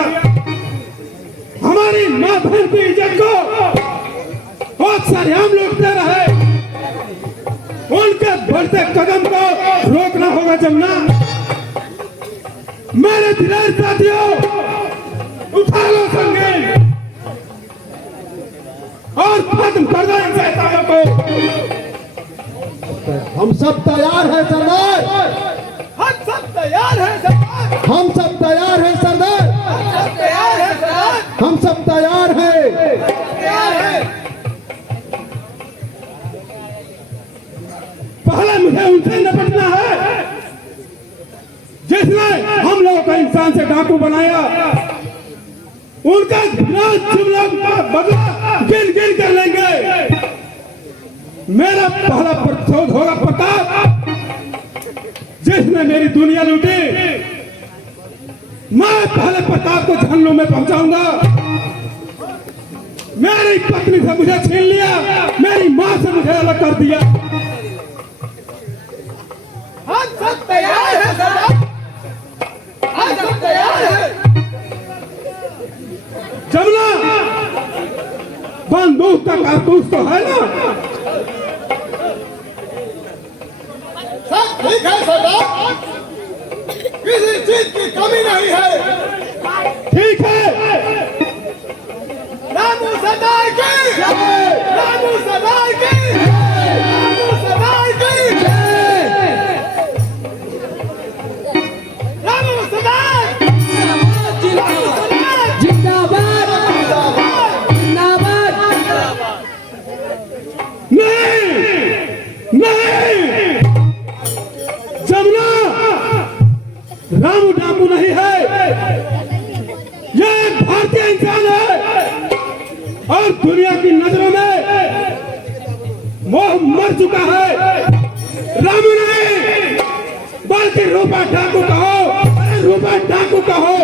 हमारी माँ बहन की इज्जत को बहुत सारे हम लोग दे रहे। उनके बढ़ते कदम को रोकना होगा जमुना। मेरे दिलेर साथियों, उठा लो संगीन और खत्म कर दो इन शैतानों को। हम सब तैयार हैं सरदार, हम सब तैयार हैं सरदार, हम सब तैयार हैं सरदार, सब तैयार हैं सरदार, हम सब तैयार हैं। तैयार हैं। पहले मुझे उनसे निपटना है जिसने हम लोगों को इंसान से डाकू बनाया। उनका जुमलों का बदला गिन गिन कर लेंगे। मेरा पहला प्रतिशोध होगा प्रताप, जिसने मेरी दुनिया लूटी। मैं पहले प्रताप को जहन्नुम में पहुंचाऊंगा। मेरी पत्नी से मुझे छीन लिया, मेरी मां से मुझे अलग कर दिया। हम सब तैयार हैं सरदार, हम सब तैयार हैं। जमुना, बंदूक का कारतूस तो है ना? सब ठीक है सरदार, किसी चीज की कमी नहीं है। ठीक है। रामू सरदार की, रामू सरदार की, रामू सरदार की, रामू सरदार जिंदाबाद, जिंदाबाद। नहीं, नहीं, जमुना रामू डाकू नहीं है। यह एक भारतीय इंसान है और दुनिया की नजरों में मोह मर चुका है। रामू नहीं, बल्कि रूपा डाकू कहो, रूपा डाकू कहो।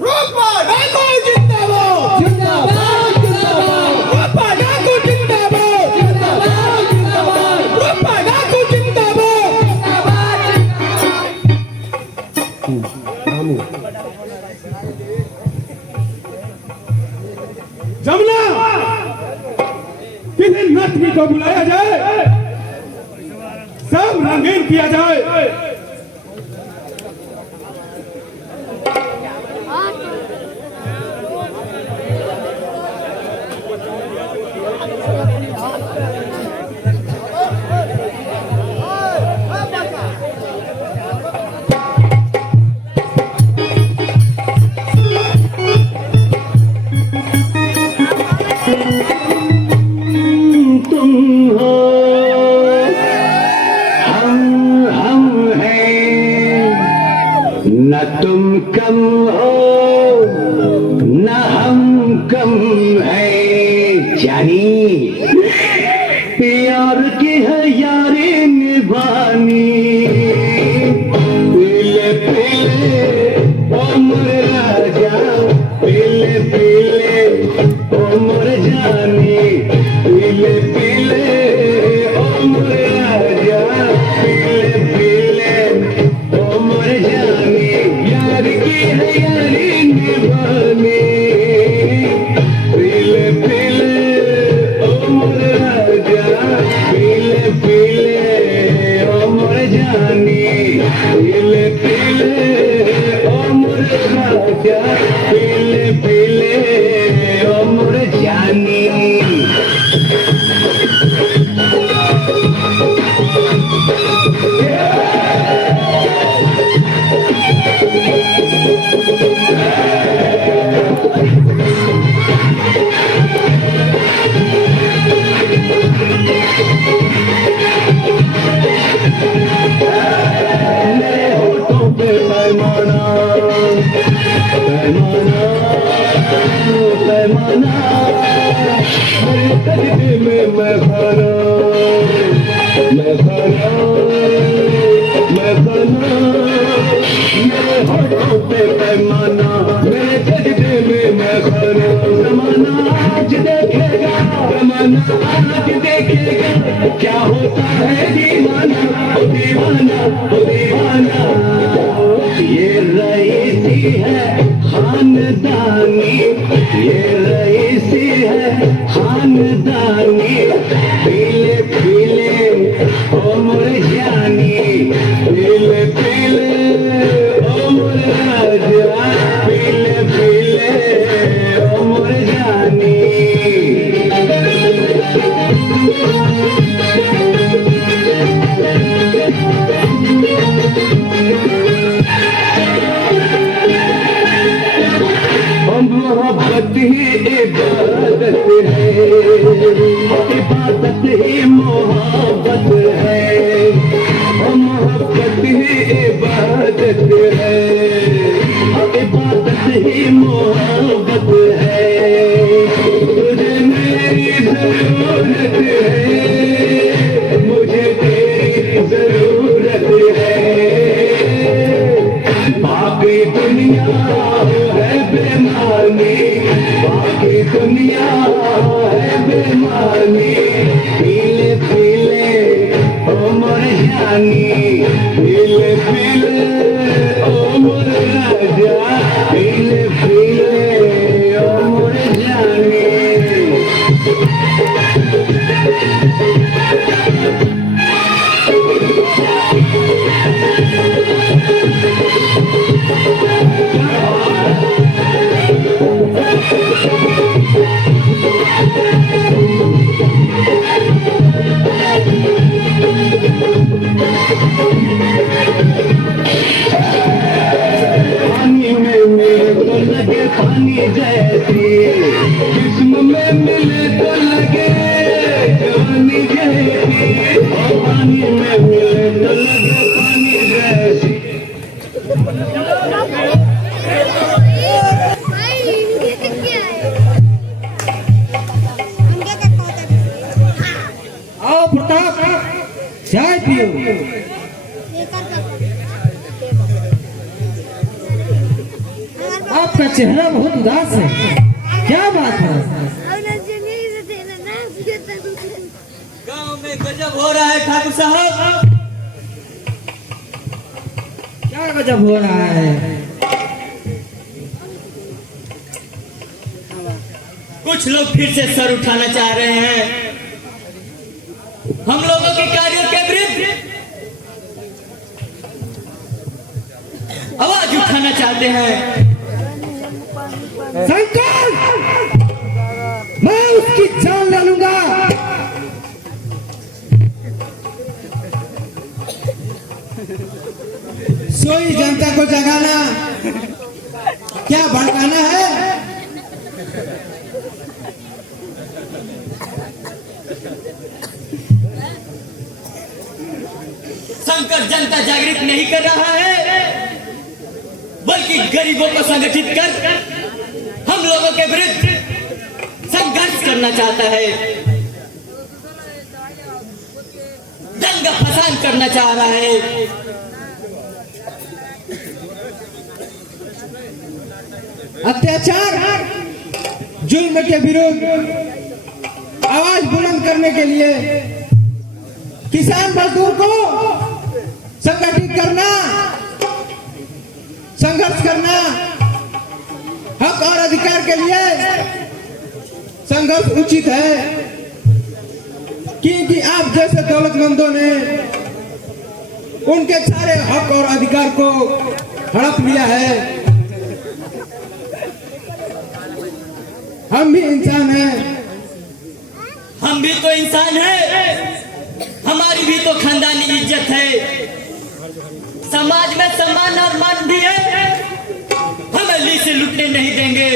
रूपा डाकू जिंदाबाद, जिंदाबाद, जिंदाबाद, रूपा डाकू जिंदाबाद, जिंदाबाद, जिंदाबाद, रूपा डाकू जिंदाबाद। जमुना, किसी नर्तकी को बुलाया जाए, सब रंगीन किया जाए। तुम हो, हम हैं, न तुम कम हो न हम कम है। जानी प्यार की है यारी निभानी, पीले पीले उम्र राजा, पीले पीले उम्र जानी, पीले पीले उम्र राजा, पीले पीले उम्र जानी, यार की है यारी निभानी, पीले पीले उम्र राजा, पीले पीले उम्र जानी, पीले पीले उम्र राजा, पीले पीले उम्र जानी। मेरे होठों पे पैमाना, पैमाना, पैमाना, मेरे तकदीर में मैं खाना, मैं खाना, मैं खाना। मेरे होठों पे पैमाना, क्या होता है दीवाना, ओ दीवाना, ओ दीवाना। ये रईसी है खानदानी, ये रईसी है खानदानी। पीले पीले ओ मुरझानी, पीले पीले ओ मुरझा, पीले पीले ओ मुरझानी। मोहब्बत ही इबादत है, इबादत ही मोहब्बत है, मोहब्बत ही इबादत है, इबादत ही मोहब्बत है। तुझे मेरी जरूरत है, मुझे तेरी जरूरत है। बाकी दुनिया है बेमानी, बाकी दुनिया है बेमानी। पीले पीले ओ मुरझानी, पीले पीले ओ मुरझा, पीले पीले ओ मुरझानी। पानी में मिले तो लगे पानी जैसी, जिस्म में मिले तो लगे जवानी जैसी। पानी में मिले तो लगे पानी जैसी। भाई ये क्या है? उनके का कोता आओ प्रताप, चाय पियो। आपका चेहरा बहुत उदास है, क्या बात है? गांव में गजब हो रहा है ठाकुर साहब। क्या गजब हो रहा है? कुछ लोग फिर से सर उठाना चाह रहे हैं, हम लोगों के कार्यों के विरुद्ध आवाज उठाना चाहते हैं। शंकर, मैं उसकी जान ले लूंगा। सोई जनता को जगाना क्या भड़काना है? शंकर जनता जागृत नहीं कर रहा है, बल्कि गरीबों को संगठित कर हम लोगों के विरुद्ध संघर्ष करना चाहता है, दंगा फसाद करना चाह रहा है। अत्याचार जुल्म के विरुद्ध आवाज बुलंद करने के लिए किसान मजदूर को संगठित करना, संघर्ष करना, हक और अधिकार के लिए संघर्ष उचित है, क्योंकि आप जैसे दौलतमंदों ने उनके सारे हक और अधिकार को हड़प लिया है। हम भी इंसान हैं, हम भी तो इंसान हैं, हमारी भी तो खानदानी इज्जत है, समाज में सम्मान और मान भी है, हमें ली से लुटने नहीं देंगे।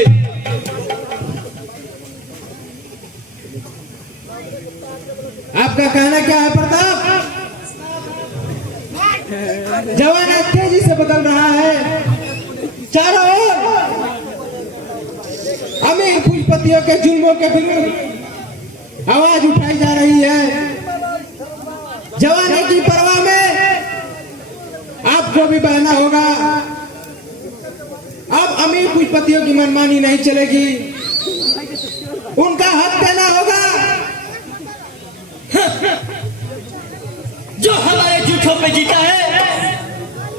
आपका कहना क्या है प्रताप? जमाना तेजी से बदल रहा है, चारों ओर अमीर पूंजीपतियों के जुल्मों के विरुद्ध आवाज उठाई जा रही है। जवानी की परवाह में आपको भी बहना होगा। अब अमीर पूंजीपतियों की मनमानी नहीं चलेगी, उनका हक देना होगा। जो हमारे जूठों पे जीता है,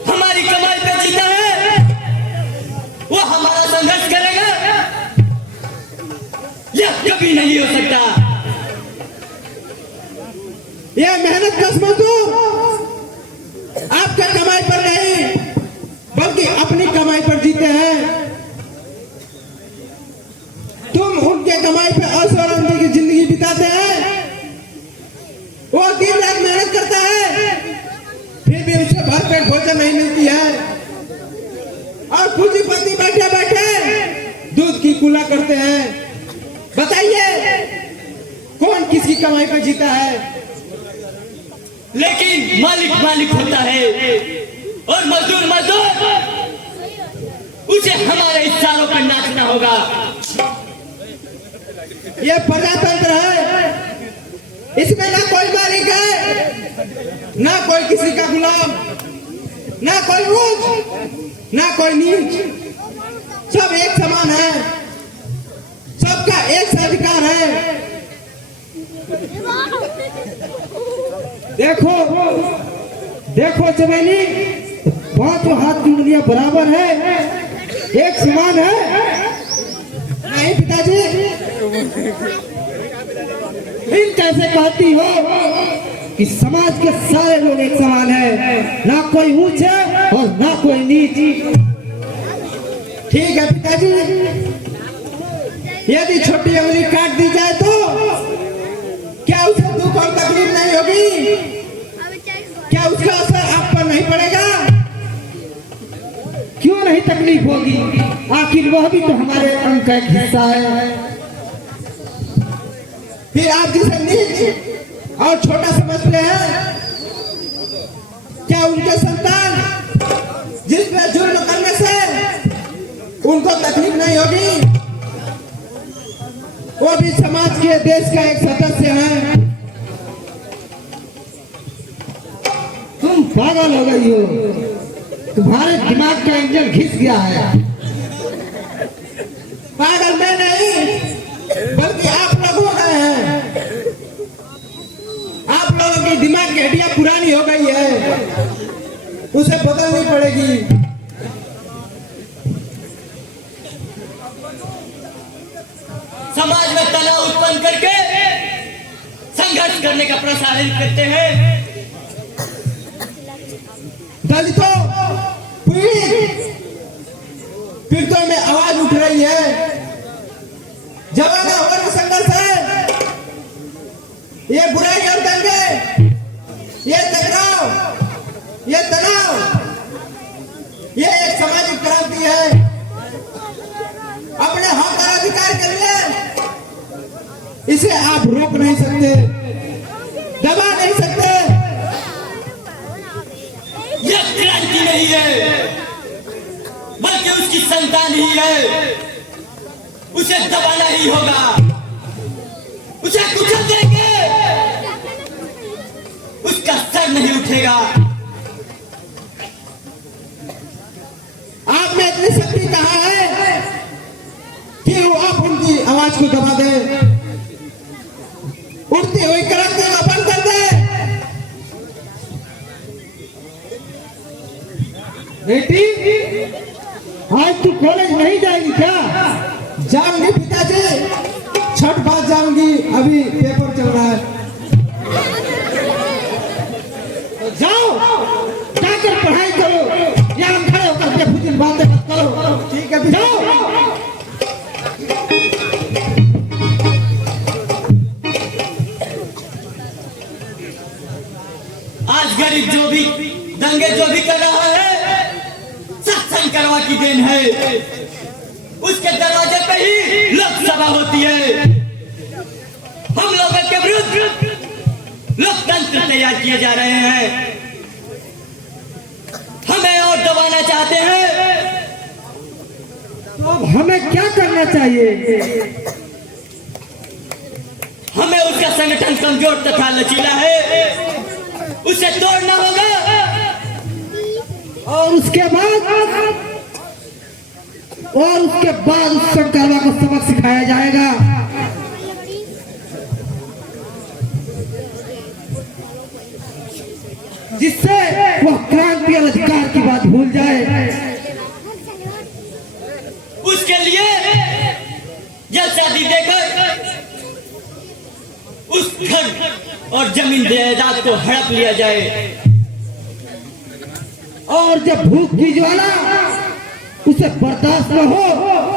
हमारी कमाई पे जीता है, वो हमारा संघर्ष करेगा? यह कभी नहीं हो सकता। ये मेहनत कश मजदूर आपके कमाई पर नहीं बल्कि अपनी कमाई पर जीते हैं। तुम उनके कमाई पे असुरंदी की जिंदगी बिताते हैं। वो दिन रात मेहनत करता है, फिर भी उसे भरपेट भोजन नहीं मिलती है, और पूंजीपति बैठे बैठे दूध की कूला करते हैं। बताइए कौन किसकी कमाई पर जीता है? लेकिन मालिक मालिक होता है और मजदूर मजदूर। उसे हमारे इशारों पर नाचना होगा। ये प्रजातंत्र है, इसमें ना कोई मालिक है, ना कोई किसी का गुलाम, ना कोई ऊंच ना कोई नीच, सब एक समान है, सबका एक सा अधिकार है। देखो देखो चमेली, पांचों हाथ की उंगलियां बराबर है, एक समान है। नहीं पिताजी, इन कैसे कहती हो कि समाज के सारे लोग एक समान है, ना कोई ऊंच है और ना कोई नीच। ठीक है पिताजी, यदि छोटी उंगली काट दी जाए तो क्या उसे दुख और तकलीफ नहीं होगी? क्या उसका असर आप पर नहीं पड़ेगा? क्यों नहीं तकलीफ होगी? आखिर वह भी तो हमारे अंग का एक हिस्सा है। फिर आप जिसे नीच और छोटा समझते हैं, क्या उनके संतान जिस पे जुर्म करने से उनको तकलीफ नहीं होगी? वो भी समाज के देश का एक सदस्य है। तुम पागल हो गई हो, तुम्हारे दिमाग का इंजन घिस गया है। पागल मैं नहीं बल्कि आप लोग हो गए हैं। आप लोगों की दिमाग की हड्डियां पुरानी हो गई है, उसे बदलनी पड़ेगी। समाज में तनाव उत्पन्न करके संघर्ष करने का प्रसारित करते हैं। दलितों, पीड़ितों में आवाज उठ रही है। जवाना वर्ग संघर्ष है, ये बुराई और दंगे, ये टकराव, ये तनाव, ये एक सामाजिक क्रांति है। अपने हक और अधिकार के लिए इसे आप रोक नहीं सकते, दबा नहीं सकते। यह क्रांति नहीं है बल्कि उसकी संतान ही है। उसे दबाना ही होगा, उसे कुचल देंगे, उसका सर नहीं उठेगा। आप में इतनी शक्ति कहाँ है कि वो आप उनकी आवाज को दबा दे, उठती हुई क्रांति को बंद कर दे। बेटी, आज तू कॉलेज नहीं जाएगी क्या? जाऊंगी पिताजी, छठ बाद जाऊंगी, अभी पेपर चल रहा है। तो जाओ, जाकर पढ़ाई करो, यहाँ खड़े होकर के फुजिल बातें मत करो। ठीक है जाओ। आज गरीब जो भी दंगे जो भी कर रहा है, सत्संग करवा की देन है। उसके दरवाजे पे ही लोकसभा होती है। हम लोगों के विरुद्ध लोकतंत्र तैयार किए जा रहे हैं। हमें और दबाना चाहते हैं। तो अब हमें क्या करना चाहिए? हमें उसका संगठन कमजोर तथा लचीला है, उसे तोड़ना होगा। और उसके बाद उस संकल्प को सबक सिखाया जाएगा। जिससे वह क्रांति और अधिकार की बात भूल जाए। उसके लिए जब शादी देकर उस घर और जमीन जायदाद को हड़प लिया जाए, और जब भूख की ज्वाला उसे बर्दाश्त न हो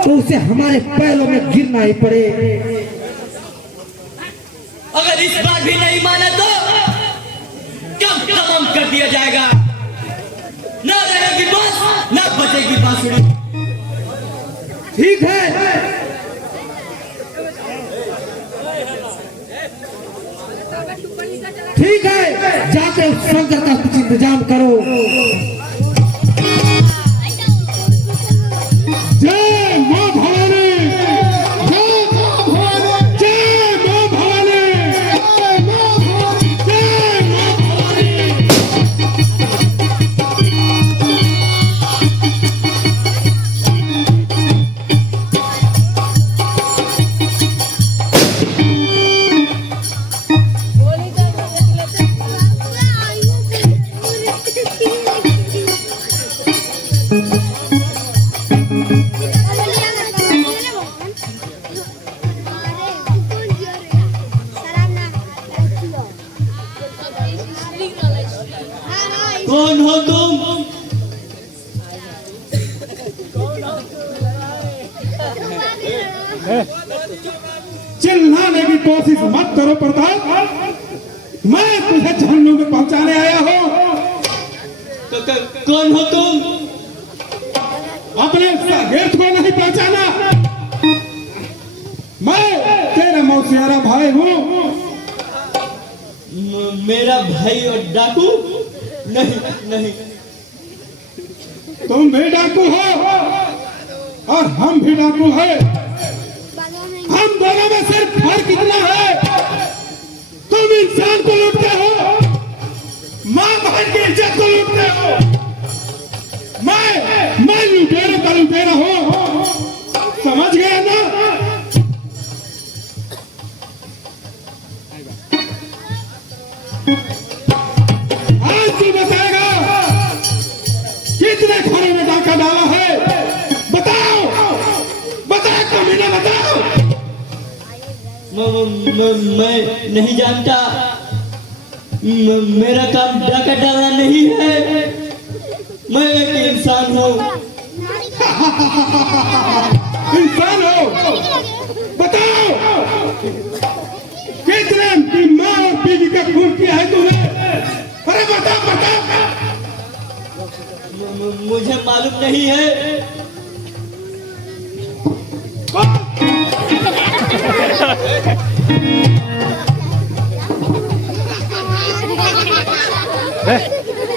तो उसे हमारे पैरों में गिरना ही पड़े। अगर इस बार भी नहीं माना तो कम तमाम कर दिया जाएगा। ना रहेगी बांस, ना बजेगी बांसुरी। ठीक है, ठीक है, जाके उस शंकर का कुछ इंतजाम करो। जय मां भवानी, जय मां भवानी, जय मां भवानी, जय मां भवानी, जय मां भवानी। कौन हो तुम? चिल्लाने की कोशिश मत करो प्रताप, मैं तुझे जहन्नुम में पहुंचाने आया हूँ। कौन हो तुम? अपने शागिर्द को नहीं पहचाना? मैं तेरा मौसियारा भाई हूँ। मेरा भाई और डाकू? नहीं नहीं, तुम भी डाकू हो और हम भी डाकू है। हम दोनों में सिर्फ फर्क इतना है, तुम इंसान को लूटते हो, माँ बहन की इज्जत को लूटते हो। मैं लुटेरे का लुटेरा हूँ, समझ गया ना? आज तू बताएगा कितने घरों में डाका डाला है? बताओ, बताओ कमीना, बताओ। मैं नहीं जानता। मेरा काम डाका डालना नहीं है। मैं एक इंसान हूँ। इंसान हो? बताओ कितने माँ और बीवी का खून किया है तूने? अरे बताओ बताओ। मुझे मालूम नहीं है।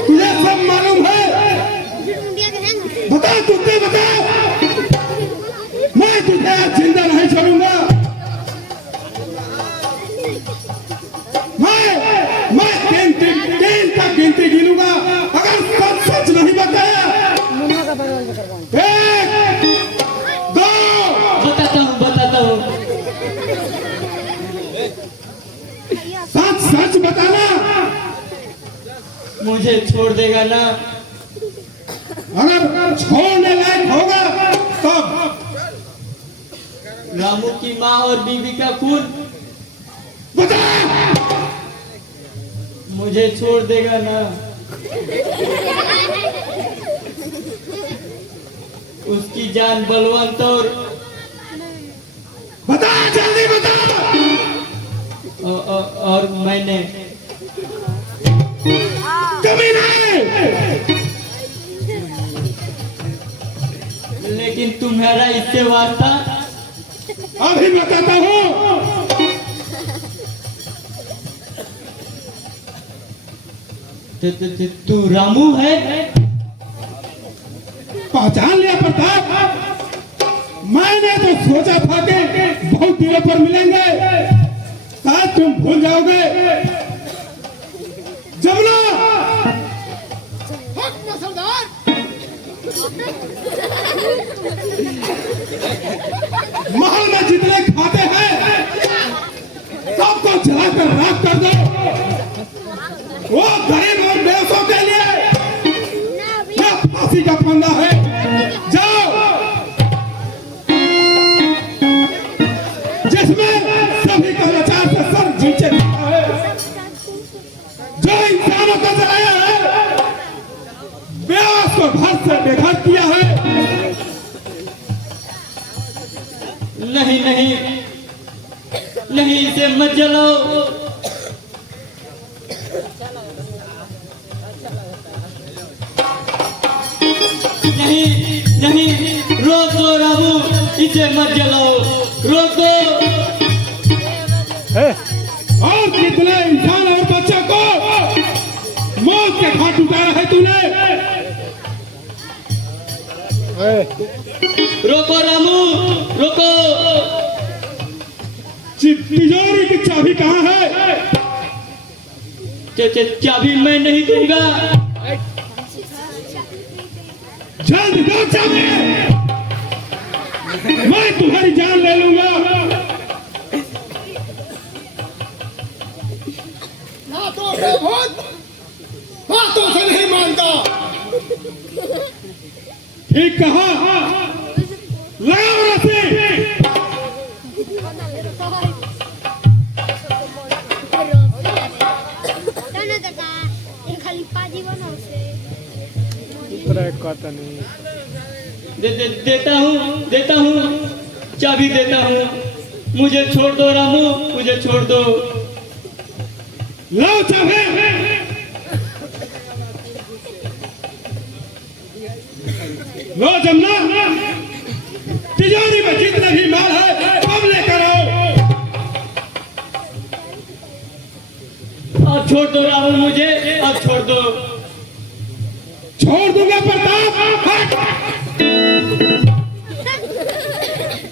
तुझे सब मालूम है? बता, तुझे बता। मैं तुझे आज जिंदा नहीं छोड़ूंगा। मैं तीन तक गिनती गिनूंगा। अगर सब सच नहीं बताया, 1 2 बताता हूँ। सच बताना। मुझे छोड़ देगा ना? अगर छोड़ने लायक होगा तब। रामू की माँ और बीवी का खून बता। मुझे छोड़ देगा ना? उसकी जान बलवंत बता, जल्दी बता। और मैंने कमीना है। लेकिन तुम्हारा इससे वास्ता? अभी बताता हूँ। तू रामू है? पहचान लिया प्रताप? मैंने तो सोचा था कि बहुत दिनों पर मिलेंगे, शायद तुम भूल जाओगे। जमुना, महल में जितने खाते हैं सबको जलाकर राख कर दो। वो गरीब और बेवसों नहीं नहीं नहीं, इसे मत जलाओ। नहीं नहीं, रोको रामू, इसे मत जलाओ, रोको। और कितने इंसान और बच्चों को मौत के घाट उतारा है तूने। रोको रामू, रोको। तिजोरी की चाबी कहाँ है। चाबी मैं नहीं दूंगा। जल्द दो चाबी, मैं तुम्हारी जान ले लूंगा। हाथों से भूत हाथों से नहीं मानता। ठीक कहा, लगाओ रस्सी। देता हूँ, चाबी देता हूँ। मुझे छोड़ दो रामू, मुझे छोड़ दो। लो चाबी। लो जमुना, तिजोरी में जितना भी माल है सब लेकर आओ। अब छोड़ दो रामू, मुझे अब छोड़ दो। छोड़ दूंगा प्रताप।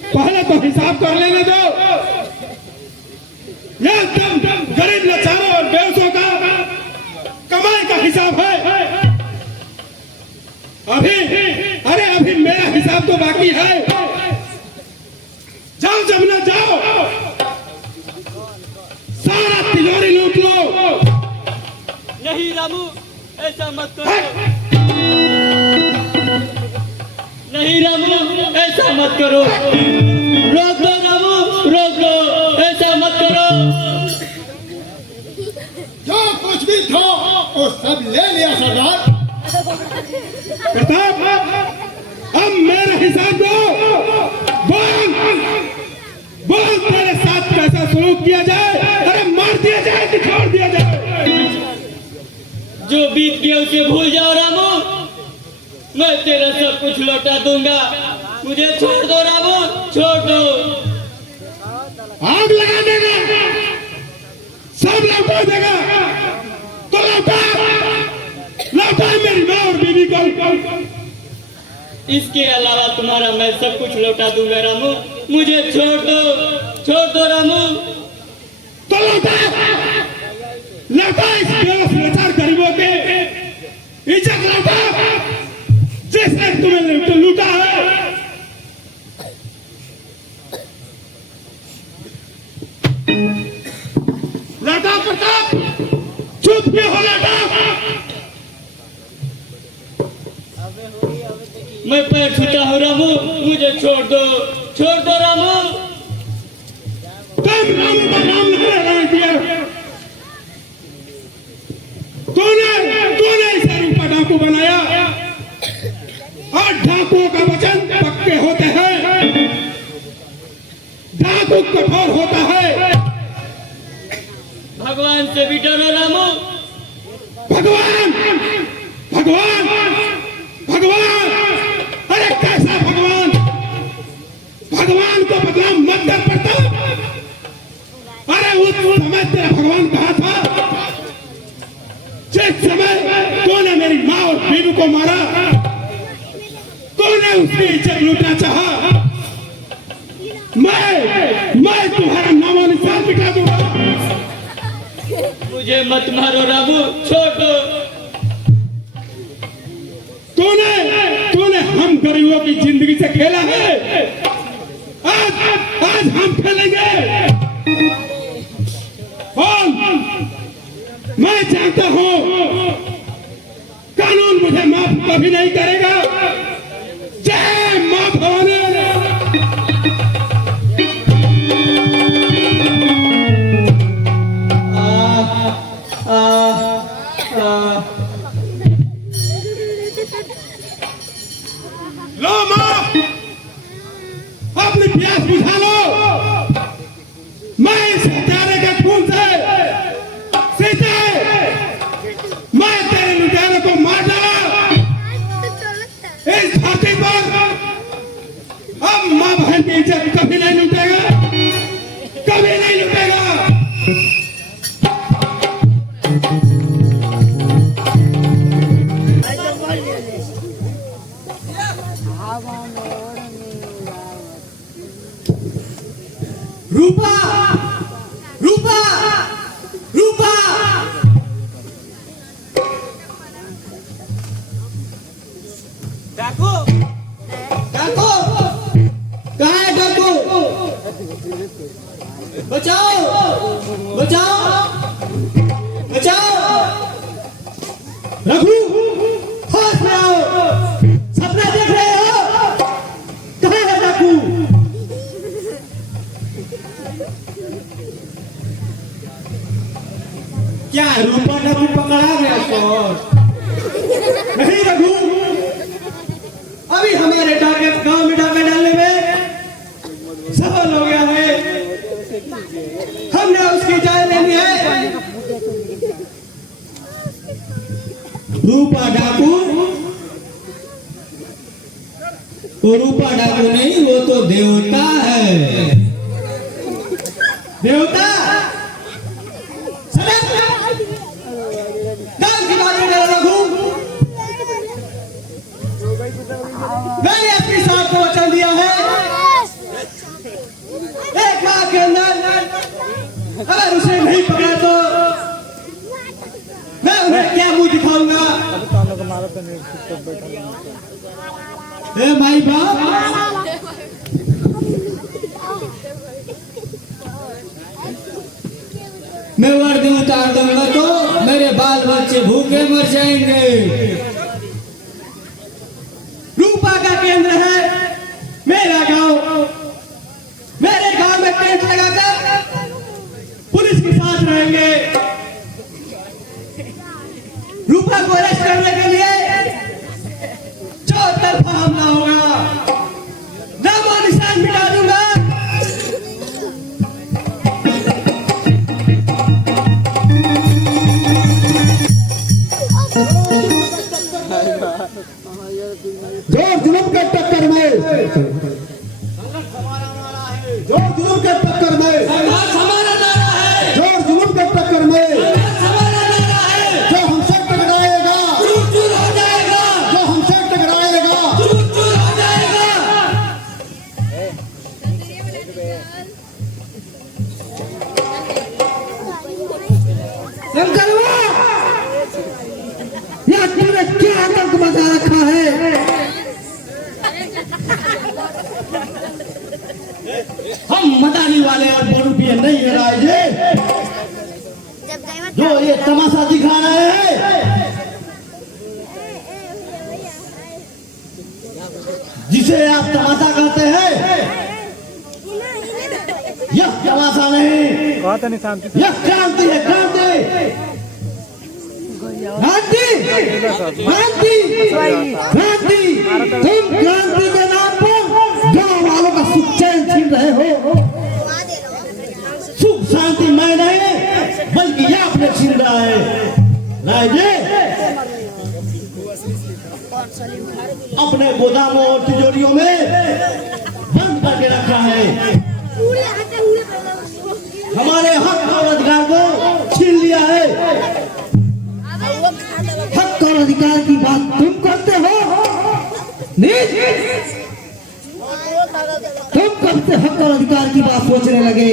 पहले तो हिसाब कर लेने दो। यह दम गरीब लाचारों और बेवसों का कमाई का हिसाब है। अभी मेरा हिसाब तो बाकी है। जाओ जमुना, जाओ, सारा तिजोरी लूट लो। नहीं रामू, ऐसा मत करो। नहीं रामू, ऐसा मत करो। रोक दो रामू, रोक दो, ऐसा मत करो। जो कुछ भी था वो सब ले लिया सरदार। प्रताप, अब मेरा हिसाब दो। बोल तेरे साथ कैसा सलूक किया जाए। अरे मार दिया जाए कि छोड़ दिया जाए। जो बीत गया उसे भूल जाओ रामू, मैं तेरा सब कुछ लौटा दूंगा। मुझे छोड़ दो रामू, छोड़ दो। आग लगा देगा, सब लौटा देगा। तो लौटा मेरी माँ और बीवी को। इसके अलावा तुम्हारा मैं सब कुछ लौटा दूंगा रामू। मुझे छोड़ दो, छोड़ दो रामू। तो लौटा इस बेवस लाचार गरीबों के इज्जत लौटा, जिसने तुम्हें लूटा है। लौटा प्रताप, चुप क्यों हो लौटा। मैं पैर छूता हूँ रामू, मुझे छोड़ दो, छोड़ दो रामू। तुम रामू का नाम नहीं लेना दिया। तूने इसे रूपा डाकू बनाया। और डाकुओं का वचन पक्के होते हैं, डाकू कठोर होता है। भगवान से भी डरो रामू। भगवान भगवान भगवान, अरे कैसा भगवान। भगवान को बदनाम मत कर पड़ता। अरे उस समय तेरा भगवान कहाँ था जिस समय तूने मेरी माँ और बीवी को मारा। तूने उसकी इज्जत लूटना चाहा। मैं तुम्हारा नामो निशान मिटा दूंगा। मुझे मत मारो रामू, छोड़ दो। तूने हम गरीबों की जिंदगी से खेला है। आज हम खेलेंगे। और मैं जानता हूं कानून मुझे माफ कभी नहीं करेगा। जय मां भवानी। लो मां, अपनी प्यास बुझा लो। मैं इस हत्यारे के खून से सीते मैं तेरे लुटेरे को मार डाला। इस धरती पर अब माँ बहन की इज्जत कभी नहीं लुटेगा, कभी नहीं लुटेगा। रूपा रूपा रूपा डाकू डाकू कहाँ है डाकू? बचाओ बचाओ बचाओ। रघु होश में आओ। सपना देख रहे हो? कहाँ है डाकू? क्या रूपा डाकू पकड़ा गया तो नहीं रघु? अभी हमारे डाके गांव में डाके डालने में सफल हो गया है। हमने उसकी जान लेनी है। रूपा डाकू, वो रूपा डाकू नहीं, वो तो देवता है। देवता सदन गांव की बात नहीं कर रहा हूँ। मैंने अपनी साथ को वचन दिया है, एक माह के अंदर अगर उसे नहीं पकड़ा तो मैं उन्हें क्या मुंह दिखाऊंगा? ए माई बाप, मैं वर्दी उतार दूंगा तो मेरे बाल बच्चे भूखे मर जाएंगे। रूपा का केंद्र है मेरा गांव। मेरे गांव में टेंट लगाकर पुलिस के साथ रहेंगे। रूपा को अरेस्ट करने के लिए चौतरफा हमला होगा। नामो निशान मिटा दूंगा। जोर जुलूम के टक्कर में, जोर जुलूम के टक्कर में, हमारा नारा है। जोर जुलूम के टक्कर में, हमारा नारा है। जो हमसे टकराएगा, चूर चूर हो जाएगा। जो हमसे टकराएगा, चूर चूर हो जाएगा। शंकरवा, यह तूने क्या आतंक मचा रखा है? हम मदानी वाले और बरूपिये नहीं है राजे, जो ये तमाशा दिखा रहे हैं। जिसे आप तमाशा कहते हैं, यह तमाशा नहीं, यह क्रांति है, क्रांति क्रांति क्रांति क्रांति। तुम क्रांति के नाम पर गांव वालों का सुख चैन छीन रहे हो। सुख शांति मैं नहीं बल्कि यह अपने छीन रहा है। राजे अपने गोदामों और तिजोरियों में बंद करके रखा है। हमारे हक और अधिकार को छीन लिया है। हक और अधिकार की बात तुम करते हो नीच। तुम कब से हक और अधिकार की बात सोचने लगे?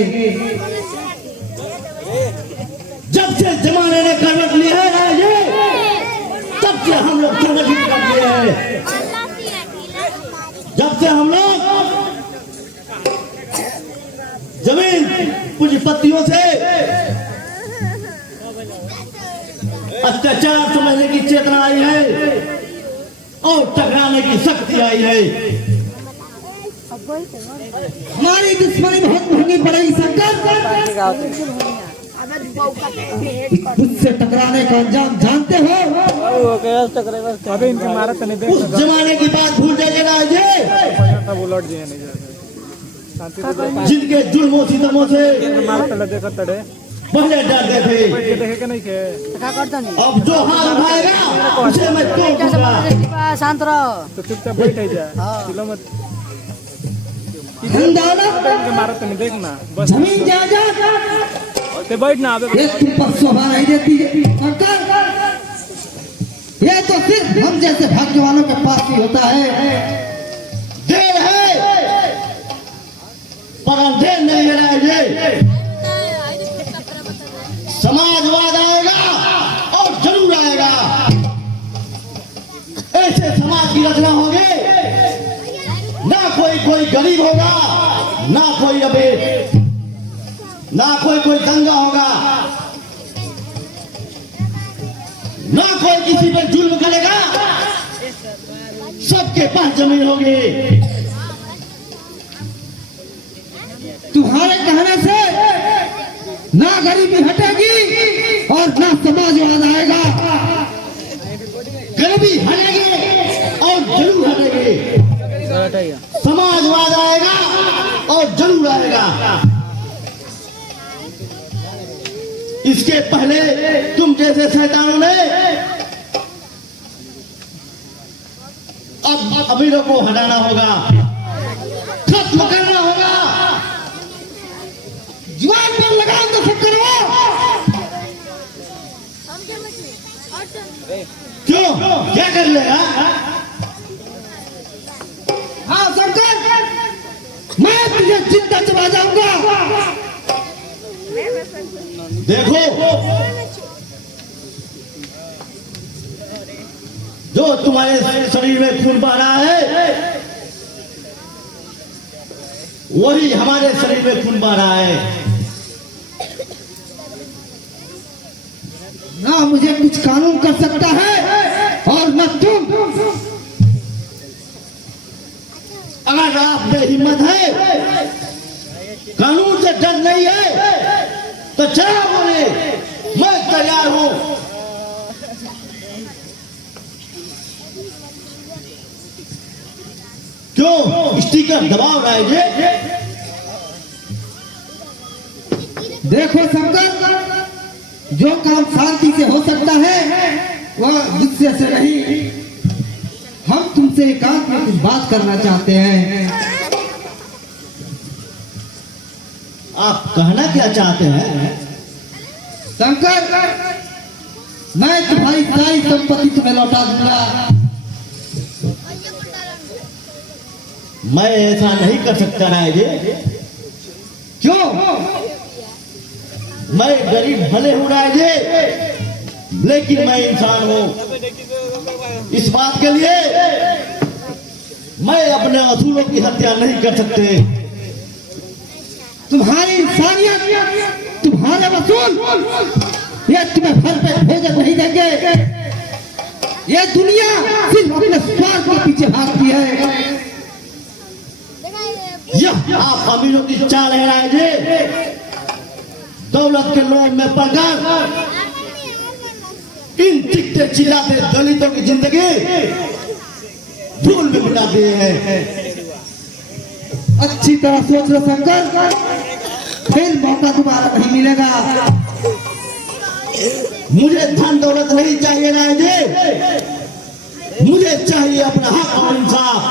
जब से जमाने ने करवट लिया है राजे, तब से हम लोग संगठित कर दिए हैं। जब से हम लोग जमीन पूंजीपतियों से अत्याचार समझने की चेतना आई है और टकराने की शक्ति आई है। हमारी दुश्मनी बहुत महंगी पड़ेगी शंकर। उससे टकराने का अंजाम जानते हो? उस जमाने की बात भूल जाइएगा। जिनके जुल्मों सितमों से पहले डरते थे, अब जो हाथ उठाएगा उसे मैं तोड़ दूंगा। शांत रहो। धन दौलत, जमीन जायदाद, ये तुम पर शोभा नहीं देती है। ये तो सिर्फ हम जैसे भाग्यवानों के पास ही होता है। देर है पर अंधेर नहीं रहेंगे। समाजवाद आएगा और जरूर आएगा। ऐसे समाज की रचना होगी, ना कोई गरीब होगा, ना कोई अबेर, ना कोई दंगा होगा, ना कोई किसी पर जुल्म करेगा। सबके पास जमीन होगी। तुम्हारे कहने से ना गरीबी हटेगी और ना समाजवाद आएगा। गरीबी हटेगी और जरूर हटेगी। समाजवाद आएगा और जरूर आएगा। इसके पहले तुम जैसे शैतानों ने अब अमीरों को हटाना होगा, खत्म करना होगा। जुबान पर लगाम तो सब करो। क्यों, क्या कर लेगा? हाँ सरकार, मैं तुझे जिंदा चला जाऊंगा। देखो, जो तुम्हारे शरीर में खून बह रहा है वही हमारे शरीर में खून बह रहा है। ना मुझे कुछ कानून कर सकता है और न तुम। अगर आप में हिम्मत है, कानून से डर नहीं है, तो चला बोले, मैं तैयार हूं। क्यों स्टिकर दबाव रहे? देखो शंकर, जो काम शांति से हो सकता है वह गुस्से से नहीं। हम तुमसे एकांत में कुछ बात करना चाहते हैं। आप कहना क्या चाहते हैं? शंकर, मैं तुम्हारी सारी संपत्ति तुम्हें लौटा दूंगा। मैं ऐसा नहीं कर सकता राय जी। क्यों? मैं गरीब भले हूं राय जी, लेकिन मैं इंसान हूं। इस बात के लिए मैं अपने असूलों की हत्या नहीं कर सकते। तुम्हारी इंसानियत, तुम्हारे वसूल, ये तुम्हें भर पे भोजन नहीं देंगे। ये दुनिया सिर्फ अपने स्वार्थ के पीछे भागती है। यह आप अमीरों की चाल है राय जी। दौलत के लोभ में पड़कर इन चिकते चिल्लाते दलितों की जिंदगी धूल में मिला दिए हैं। अच्छी तरह सोच लो शंकर, फिर मौका दोबारा नहीं मिलेगा। मुझे धन दौलत नहीं चाहिए राय जी, मुझे चाहिए अपना हक और इंसाफ।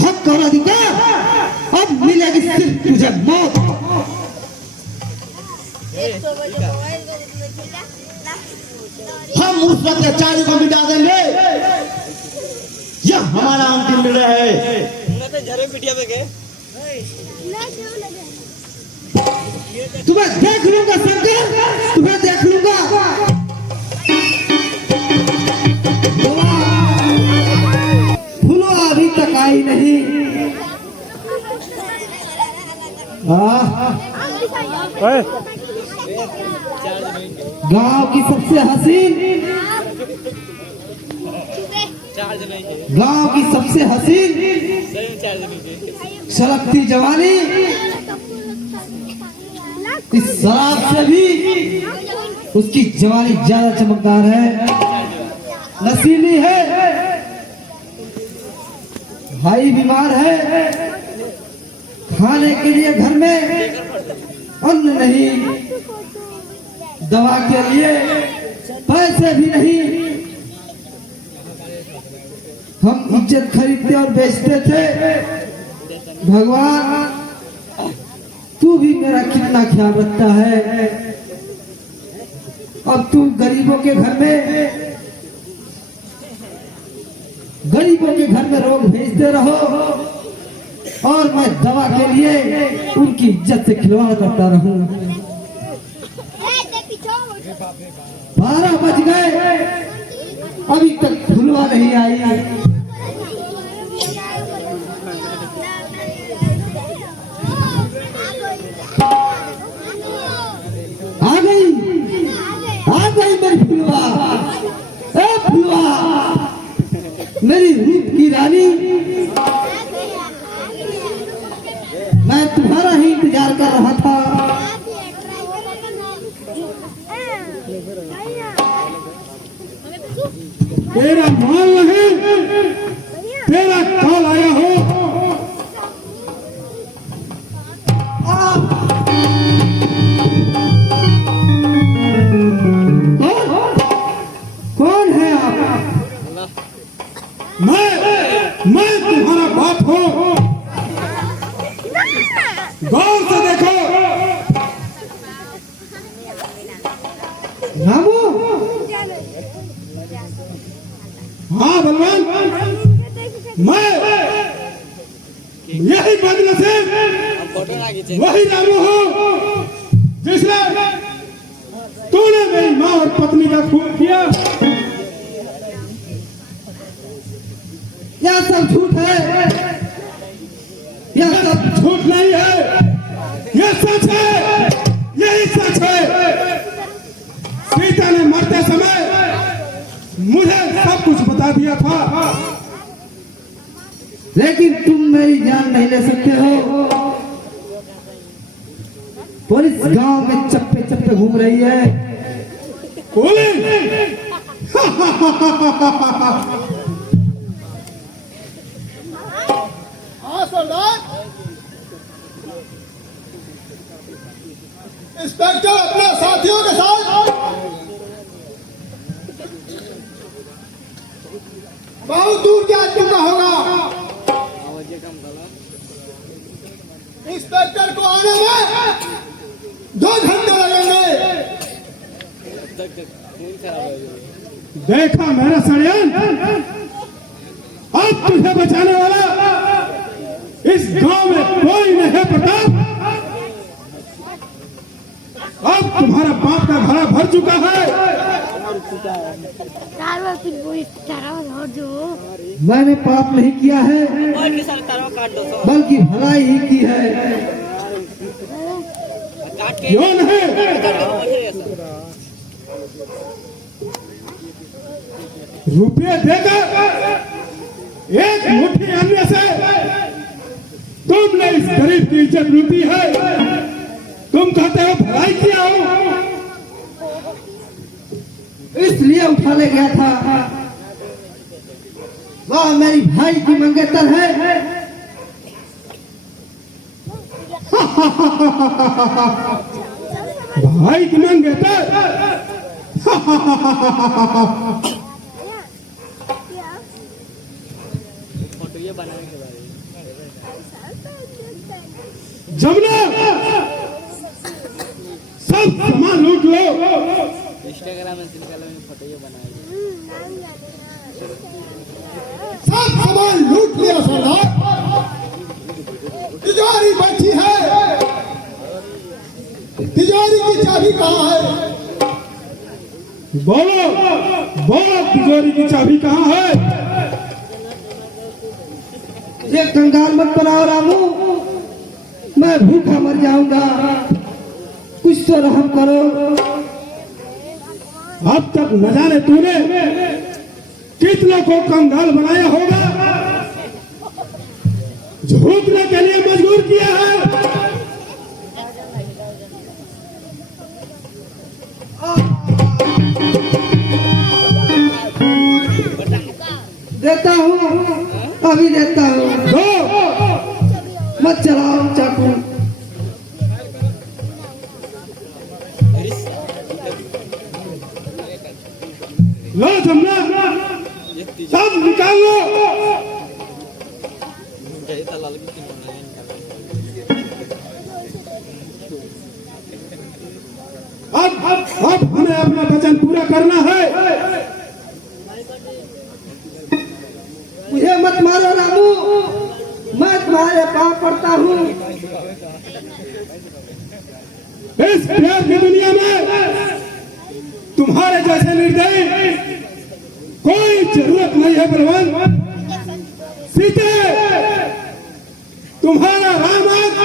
हक और अधिकार अब मिलेगी सिर्फ तुझे मौत। हम उस अत्याचारी को मिटा देंगे। यह हमारा अंतिम निर्णय है। तुम्हें देख लूंगा शंकर, तुम्हें देख लूंगा। फूलो अभी तक आई नहीं। गांव की सबसे हसीन, गांव की सबसे हसीन सड़कती जवानी इस शराब से भी उसकी जवानी ज्यादा चमकदार है, नशीली है। भाई बीमार है, खाने के लिए घर में अन्न नहीं, दवा के लिए पैसे भी नहीं। हम इज्जत खरीदते और बेचते थे। भगवान तू भी मेरा कितना ख्याल रखता है। अब तू गरीबों के घर में रोग भेजते रहो और मैं दवा के लिए उनकी इज्जत से खिलवाड़ करता रहूं। 12 बज गए, अभी तक फुलवा नहीं आई। आ गई मेरी फुलवा। ए फुलवा, मेरी रूप की रानी, मैं तुम्हारा ही इंतजार कर रहा था। तेरा माल नहीं, तेरा कॉल आया हो। कौन है आप? मैं तुम्हारा बाप हूँ। गौर से देखो। रामू, हाँ बलवान, मैं यही बदनसीब वही रामू हूँ जिसने तूने मेरी माँ और पत्नी का खून किया। यह सब झूठ है, यह सब झूठ नहीं है, यह सच है, यही सच है। सीता ने मरते समय मुझे सब कुछ बता दिया था। लेकिन तुम मेरी जान नहीं ले सकते हो। पुलिस गांव में चप्पे चप्पे घूम रही है। पुलिस हाँ सरदार। इंस्पेक्टर अपने साथियों के साथ बहुत दूर जा चुका होगा। इंस्पेक्टर को आने में 2 घंटे लगेंगे। देखा मेरा षड्यंत्र। अब तुझे बचाने वाला इस गांव में कोई नहीं पता। अब तुम्हारा बाप का घड़ा भर चुका है। मैंने पाप नहीं किया है, बल्कि भलाई ही की है। क्यों नहीं? रुपये देकर एक मुट्ठी अन्य से तुमने इस गरीब की इज्जत लूटी है। तुम कहते हो भलाई किया हो। इसलिए उठा ले गया था। वह मेरी भाई की मंगेतर है। भाई की मंगेतर। जमुना, सब सामान लूट लो। इंस्टाग्राम में फोटो ये बनाए। सब सामान लूट लिया सरदार। तिजोरी बैठी है। तिजोरी की चाबी कहाँ है? बोलो बोलो, तिजोरी की चाबी कहाँ है? ये कंगाल मत बनाओ रामू, मैं भूखा मर जाऊंगा। कुछ तो रहम करो। अब तक न जाने तूने कितनों को कंगाल बनाया होगा, झूठने के लिए मजबूर किया है। देता हूँ अभी देता हूँ। दो। मत चलाओ चाकू। लो जमुना, सब निकाल लो। अब हमें अपना वचन पूरा करना है। मुझे मत मारो रामू, मैं तुम्हारे पाँव पड़ता हूँ। इस प्यार की दुनिया में तुम्हारे जैसे निर्दयी कोई जरूरत नहीं है। बलवान सीते, तुम्हारा राम आज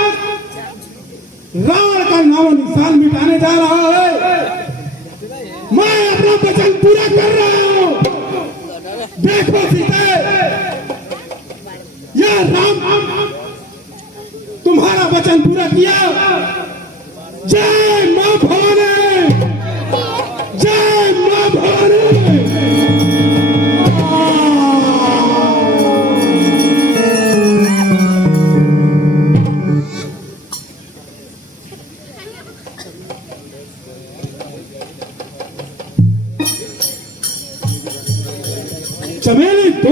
रावण का नाम निशान मिटाने जा रहा है। मैं अपना वचन पूरा कर रहा हूँ। देखो सीते, यह राम तुम्हारा वचन पूरा किया। जय मां भवानी, जय मां भवानी। चमेली तो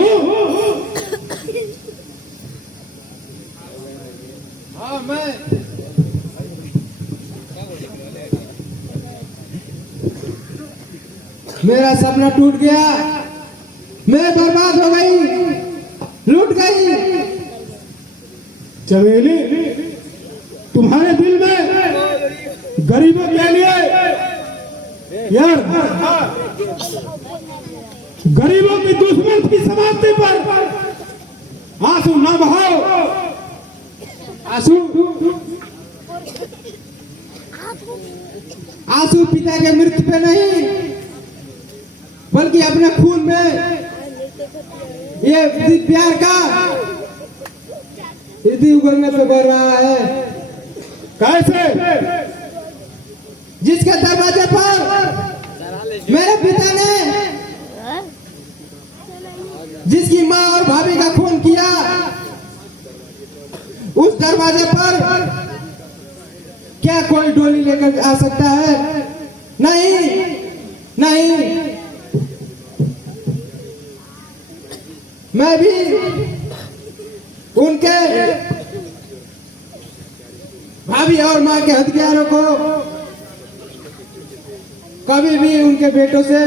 हाँ मैं मेरा सपना टूट गया, मैं बर्बाद हो गई, लूट गई। चमेली, तुम्हारे दिल में गरीबों के लिए यार गरीबों की दुश्मन की समाप्ति पर आंसू ना बहाओ। आंसू आंसू पिता के मृत्यु पे नहीं, बल्कि अपने खून में ये प्यार का हृदय उगलने पे बढ़ रहा है। कैसे? जिसके दरवाजे पर मेरे पिता ने जिसकी माँ और भाभी का खून किया, उस दरवाजे पर क्या कोई डोली लेकर आ सकता है? नहीं नहीं, मैं भी उनके भाभी और माँ के हत्यारों को कभी भी उनके बेटों से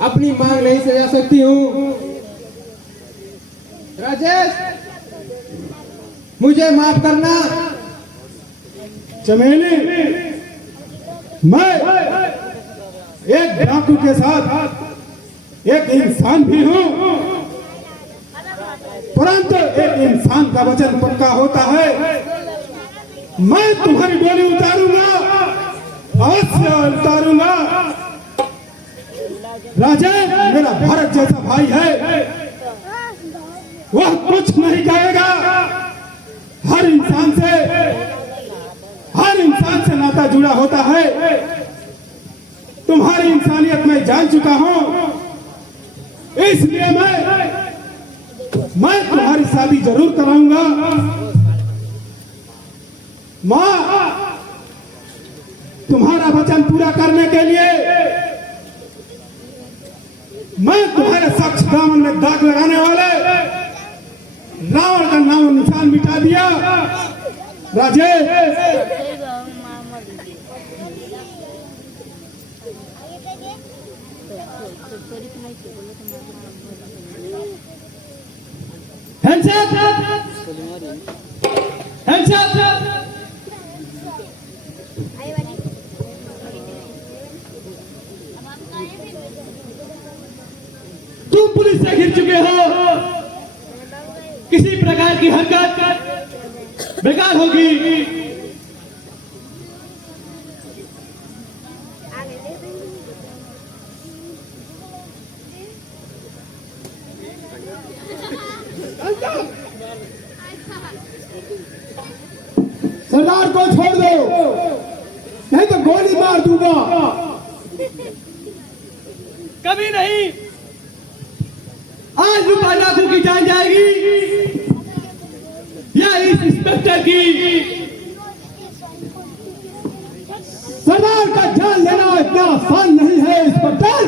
अपनी मांग नहीं सजा सकती हूँ। राजेश, मुझे माफ करना। चमेली, मैं एक डाकू के साथ एक इंसान भी हूँ, परंतु एक इंसान का वचन पक्का होता है। मैं तुम्हारी डोली उतारूंगा, अवश्य उतारूंगा। राजा मेरा भारत जैसा भाई है, वह कुछ नहीं कहेगा। हर इंसान से नाता जुड़ा होता है। तुम्हारी इंसानियत मैं जान चुका हूं, इसलिए मैं तुम्हारी शादी जरूर कराऊंगा। माँ, तुम्हारा वचन पूरा करने के लिए मैं तुम्हारे साक्ष दामन में दाग लगाने वाले रावण का नाम निशान मिटा दिया। Rajesh, hands up. तुम पुलिस से घिर चुके हो, किसी प्रकार की हरकत बेकार होगी। सरदार को छोड़ दो, नहीं तो गोली मार दूंगा। कभी नहीं। आज रूपा डाकू की जान जाएगी या इस इंस्पेक्टर की। सरदार का जान लेना इतना आसान नहीं है इंस्पेक्टर।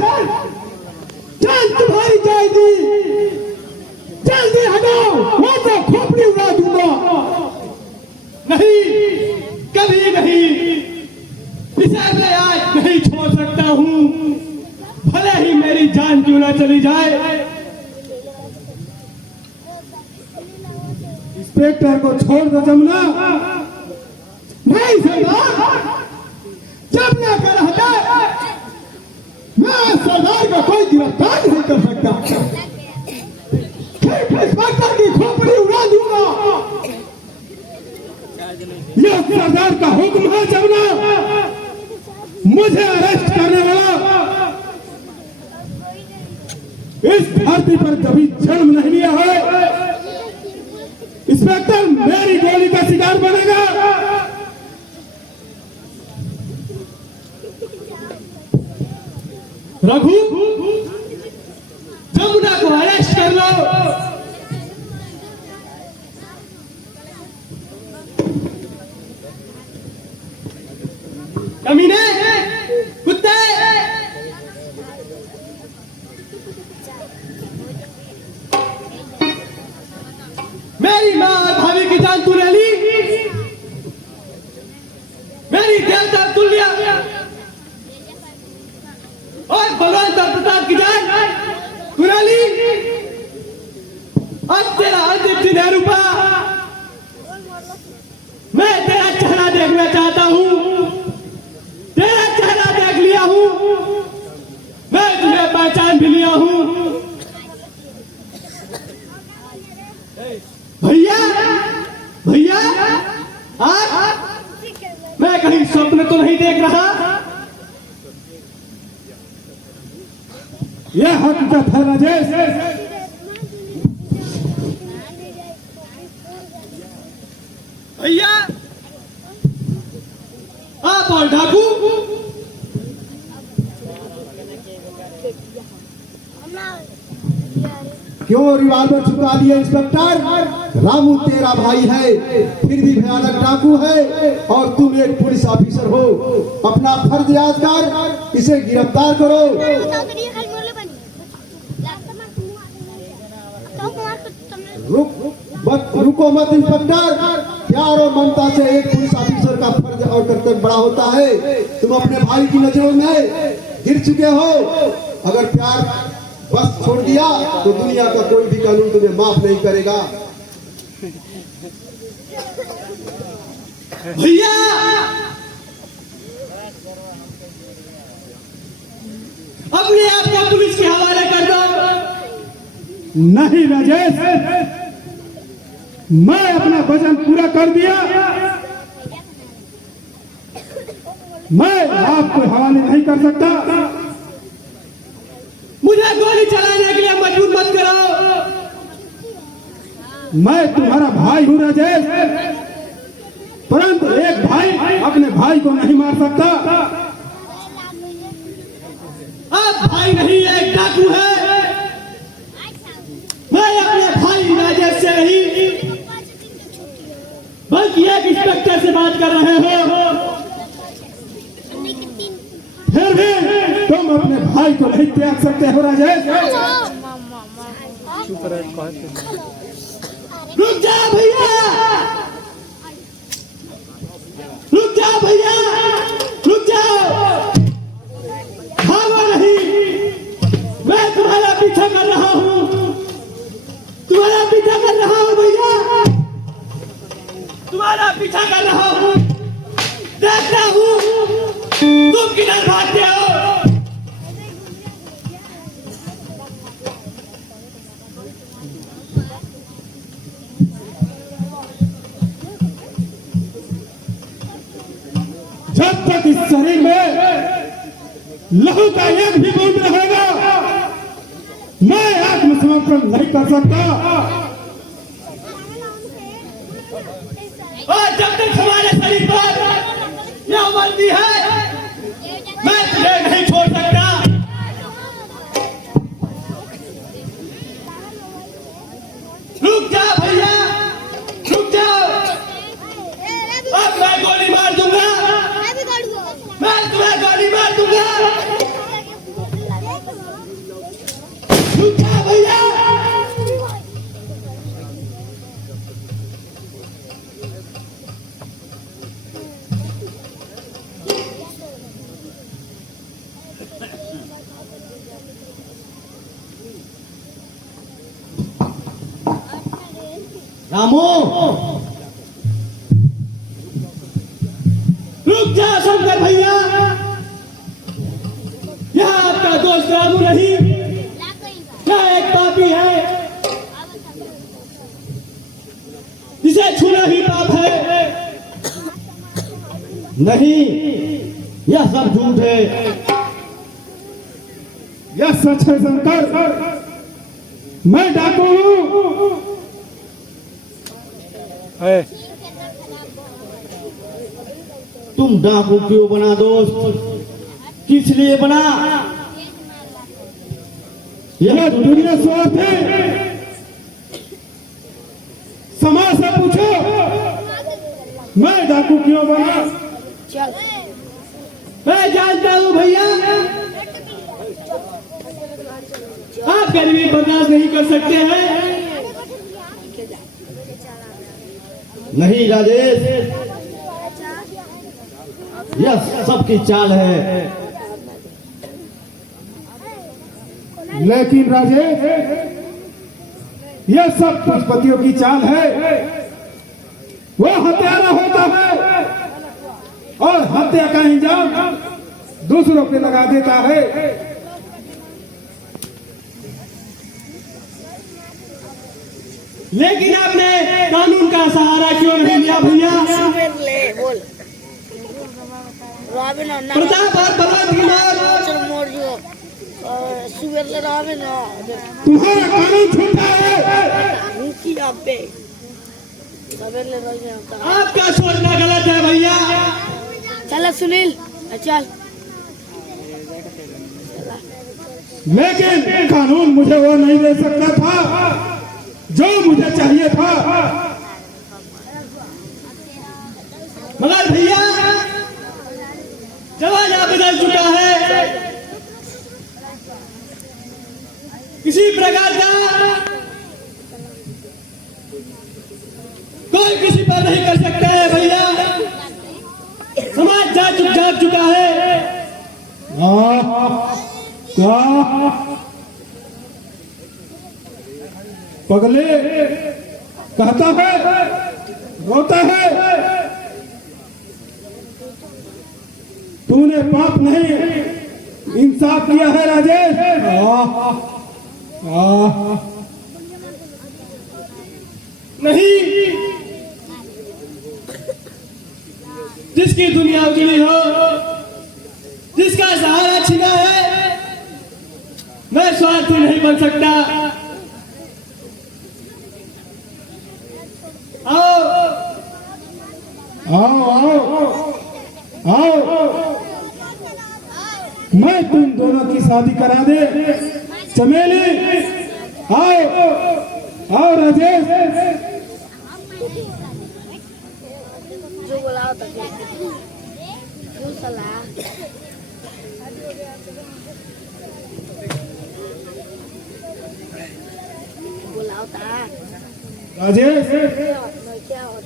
जान तुम्हारी जाएगी, जल्दी हटाओ वो तो खोपड़ी उड़ा दूंगा। नहीं, कभी नहीं, इसे मैं आज नहीं छोड़ सकता हूँ, भले ही मेरी जान क्यों ना चली जाए। इंस्पेक्टर को छोड़ दो जमुना। नहीं सरदार, जमुना का रहता मैं सरदार का कोई गिरफ्तार नहीं कर सकता। इंस्पेक्टर की खोपड़ी उड़ा दूंगा। यह सरदार का हुक्म है जमुना। मुझे अरेस्ट करने वाला इस धरती पर कभी जन्म नहीं लिया है। इंस्पेक्टर मेरी गोली का शिकार बनेगा। रघु, जमुना को अरेस्ट कर लो। कमीने, कुत्ते, मेरी माँ और भाभी की जान तूने ली, मेरी देवता तुल्य और बलवंत और प्रताप की जान तूने ली। अब तेरा अंतिम दिन है रूपा। मैं तेरा चेहरा देखना चाहता हूँ। तेरा चेहरा देख लिया हूँ, मैं तुझे पहचान भी लिया हूँ। भैया, भैया, आप, मैं कहीं स्वप्न तो नहीं देख रहा। यह हकीकत है राजेश। भैया, आप और ढाकू क्यों रिवॉल्वर चुका लिए इंस्पेक्टर? रामू तेरा भाई है, फिर भी भयानक डाकू है और तुम एक पुलिस ऑफिसर हो। अपना फर्ज याद कर, इसे गिरफ्तार करो। रुको मत इंस्पेक्टर। प्यार और ममता से एक पुलिस ऑफिसर का फर्ज और कर्तव्य बड़ा होता है। तुम अपने भाई की नजरों में गिर चुके हो। अगर प्यार बस छोड़ दिया तो दुनिया का कोई भी कानून तुम्हें माफ नहीं करेगा। भैया, अपने आप को पुलिस के हवाले कर दो। नहीं राजेश, मैं अपना वचन पूरा कर दिया। मैं आपको हवाले नहीं कर सकता। मुझे गोली चलाने के लिए मजबूर मत करो। मैं तुम्हारा भाई हूँ राजेश, परंतु एक भाई अपने भाई को नहीं मार सकता। आप भाई नहीं, एक डाकू है। मैं अपने भाई राजेश से नहीं, बल्कि एक इंस्पेक्टर से बात कर रहे हो। फिर भी तुम अपने भाई को नहीं त्याग सकते हो राजेश। रुक जा भैया, रुक जा भैया, रुक जाओ, भागो नहीं। मैं तुम्हारा पीछा कर रहा हूँ, तुम्हारा पीछा कर रहा हूँ भैया, तुम्हारा पीछा कर रहा हूँ। देखता हूँ तुम किधर भागते हो। जब तक इस शरीर में लहू का एक भी बूंद रहेगा, मैं आत्मसमर्पण नहीं कर सकता। और जब तक हमारे शरीर पर यह वर्दी है, मैं तुझे नहीं छोड़ सकता। रामू, रुक जा शंकर भैया, यह आपका दोस्त रामू नहीं, यह एक पापी है जिसे छूना ही पाप है। नहीं, यह सब झूठ है। यह सच है शंकर, मैं डाकू हूँ। तुम डाकू क्यों बना दोस्त? किस लिए बना? यह दुनिया स्वार्थ है। समाज से पूछो मैं डाकू क्यों बना। मैं जानता हूँ भैया, आप गरीबी बर्दाश्त नहीं कर सकते हैं। नहीं राजेश, यह सबकी चाल है। लेकिन राजेश, यह सब पशुपतियों की चाल है। वह हत्यारा होता है और हत्या का इंजाम दूसरों पे लगा देता है। लेकिन आपने कानून का सहारा क्यों नहीं लिया भैया? प्रताप और बलवंत की मौत तुम्हारा कानून छोटा है। आपका सोचना गलत है भैया। चलो सुनील चल। लेकिन कानून मुझे वो नहीं दे सकता था जो मुझे चाहिए था। मगर भैया, जमाना बदल चुका है। किसी प्रकार का कोई किसी पर नहीं कर सकता है भैया। समाज जाग चुका है। क्या पगले कहता है, रोता है। तूने पाप नहीं इंसाफ किया है राजेश। नहीं, जिसकी दुनिया उजड़ी हो, जिसका सहारा छिना है, मैं स्वार्थी नहीं बन सकता। आओ आओ आओ आओ, मैं तुम दोनों की शादी करा दे। चमेली आओ आओ राजेश। जो बुलाओ तो सलाह बुलाओ था। राजेश, क्या हो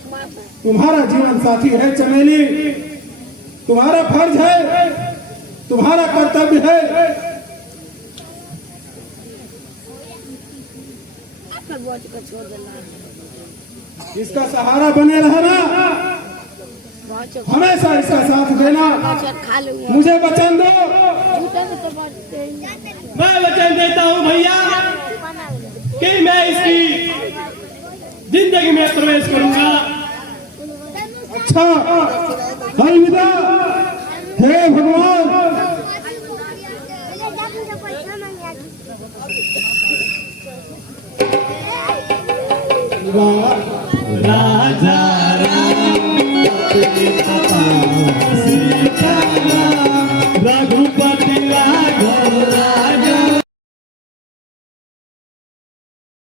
तुम्हारा जीवन साथी है चमेली। तुम्हारा फर्ज है, तुम्हारा कर्तव्य है। छोड़ देना, इसका सहारा बने रहना, हमेशा इसका साथ देना। खा लूंगा। मुझे वचन दो। मैं वचन देता हूँ भैया कि मैं इसकी जिंदगी में प्रवेश करूंगा। अच्छा, अलविदा। हे भगवान। राजा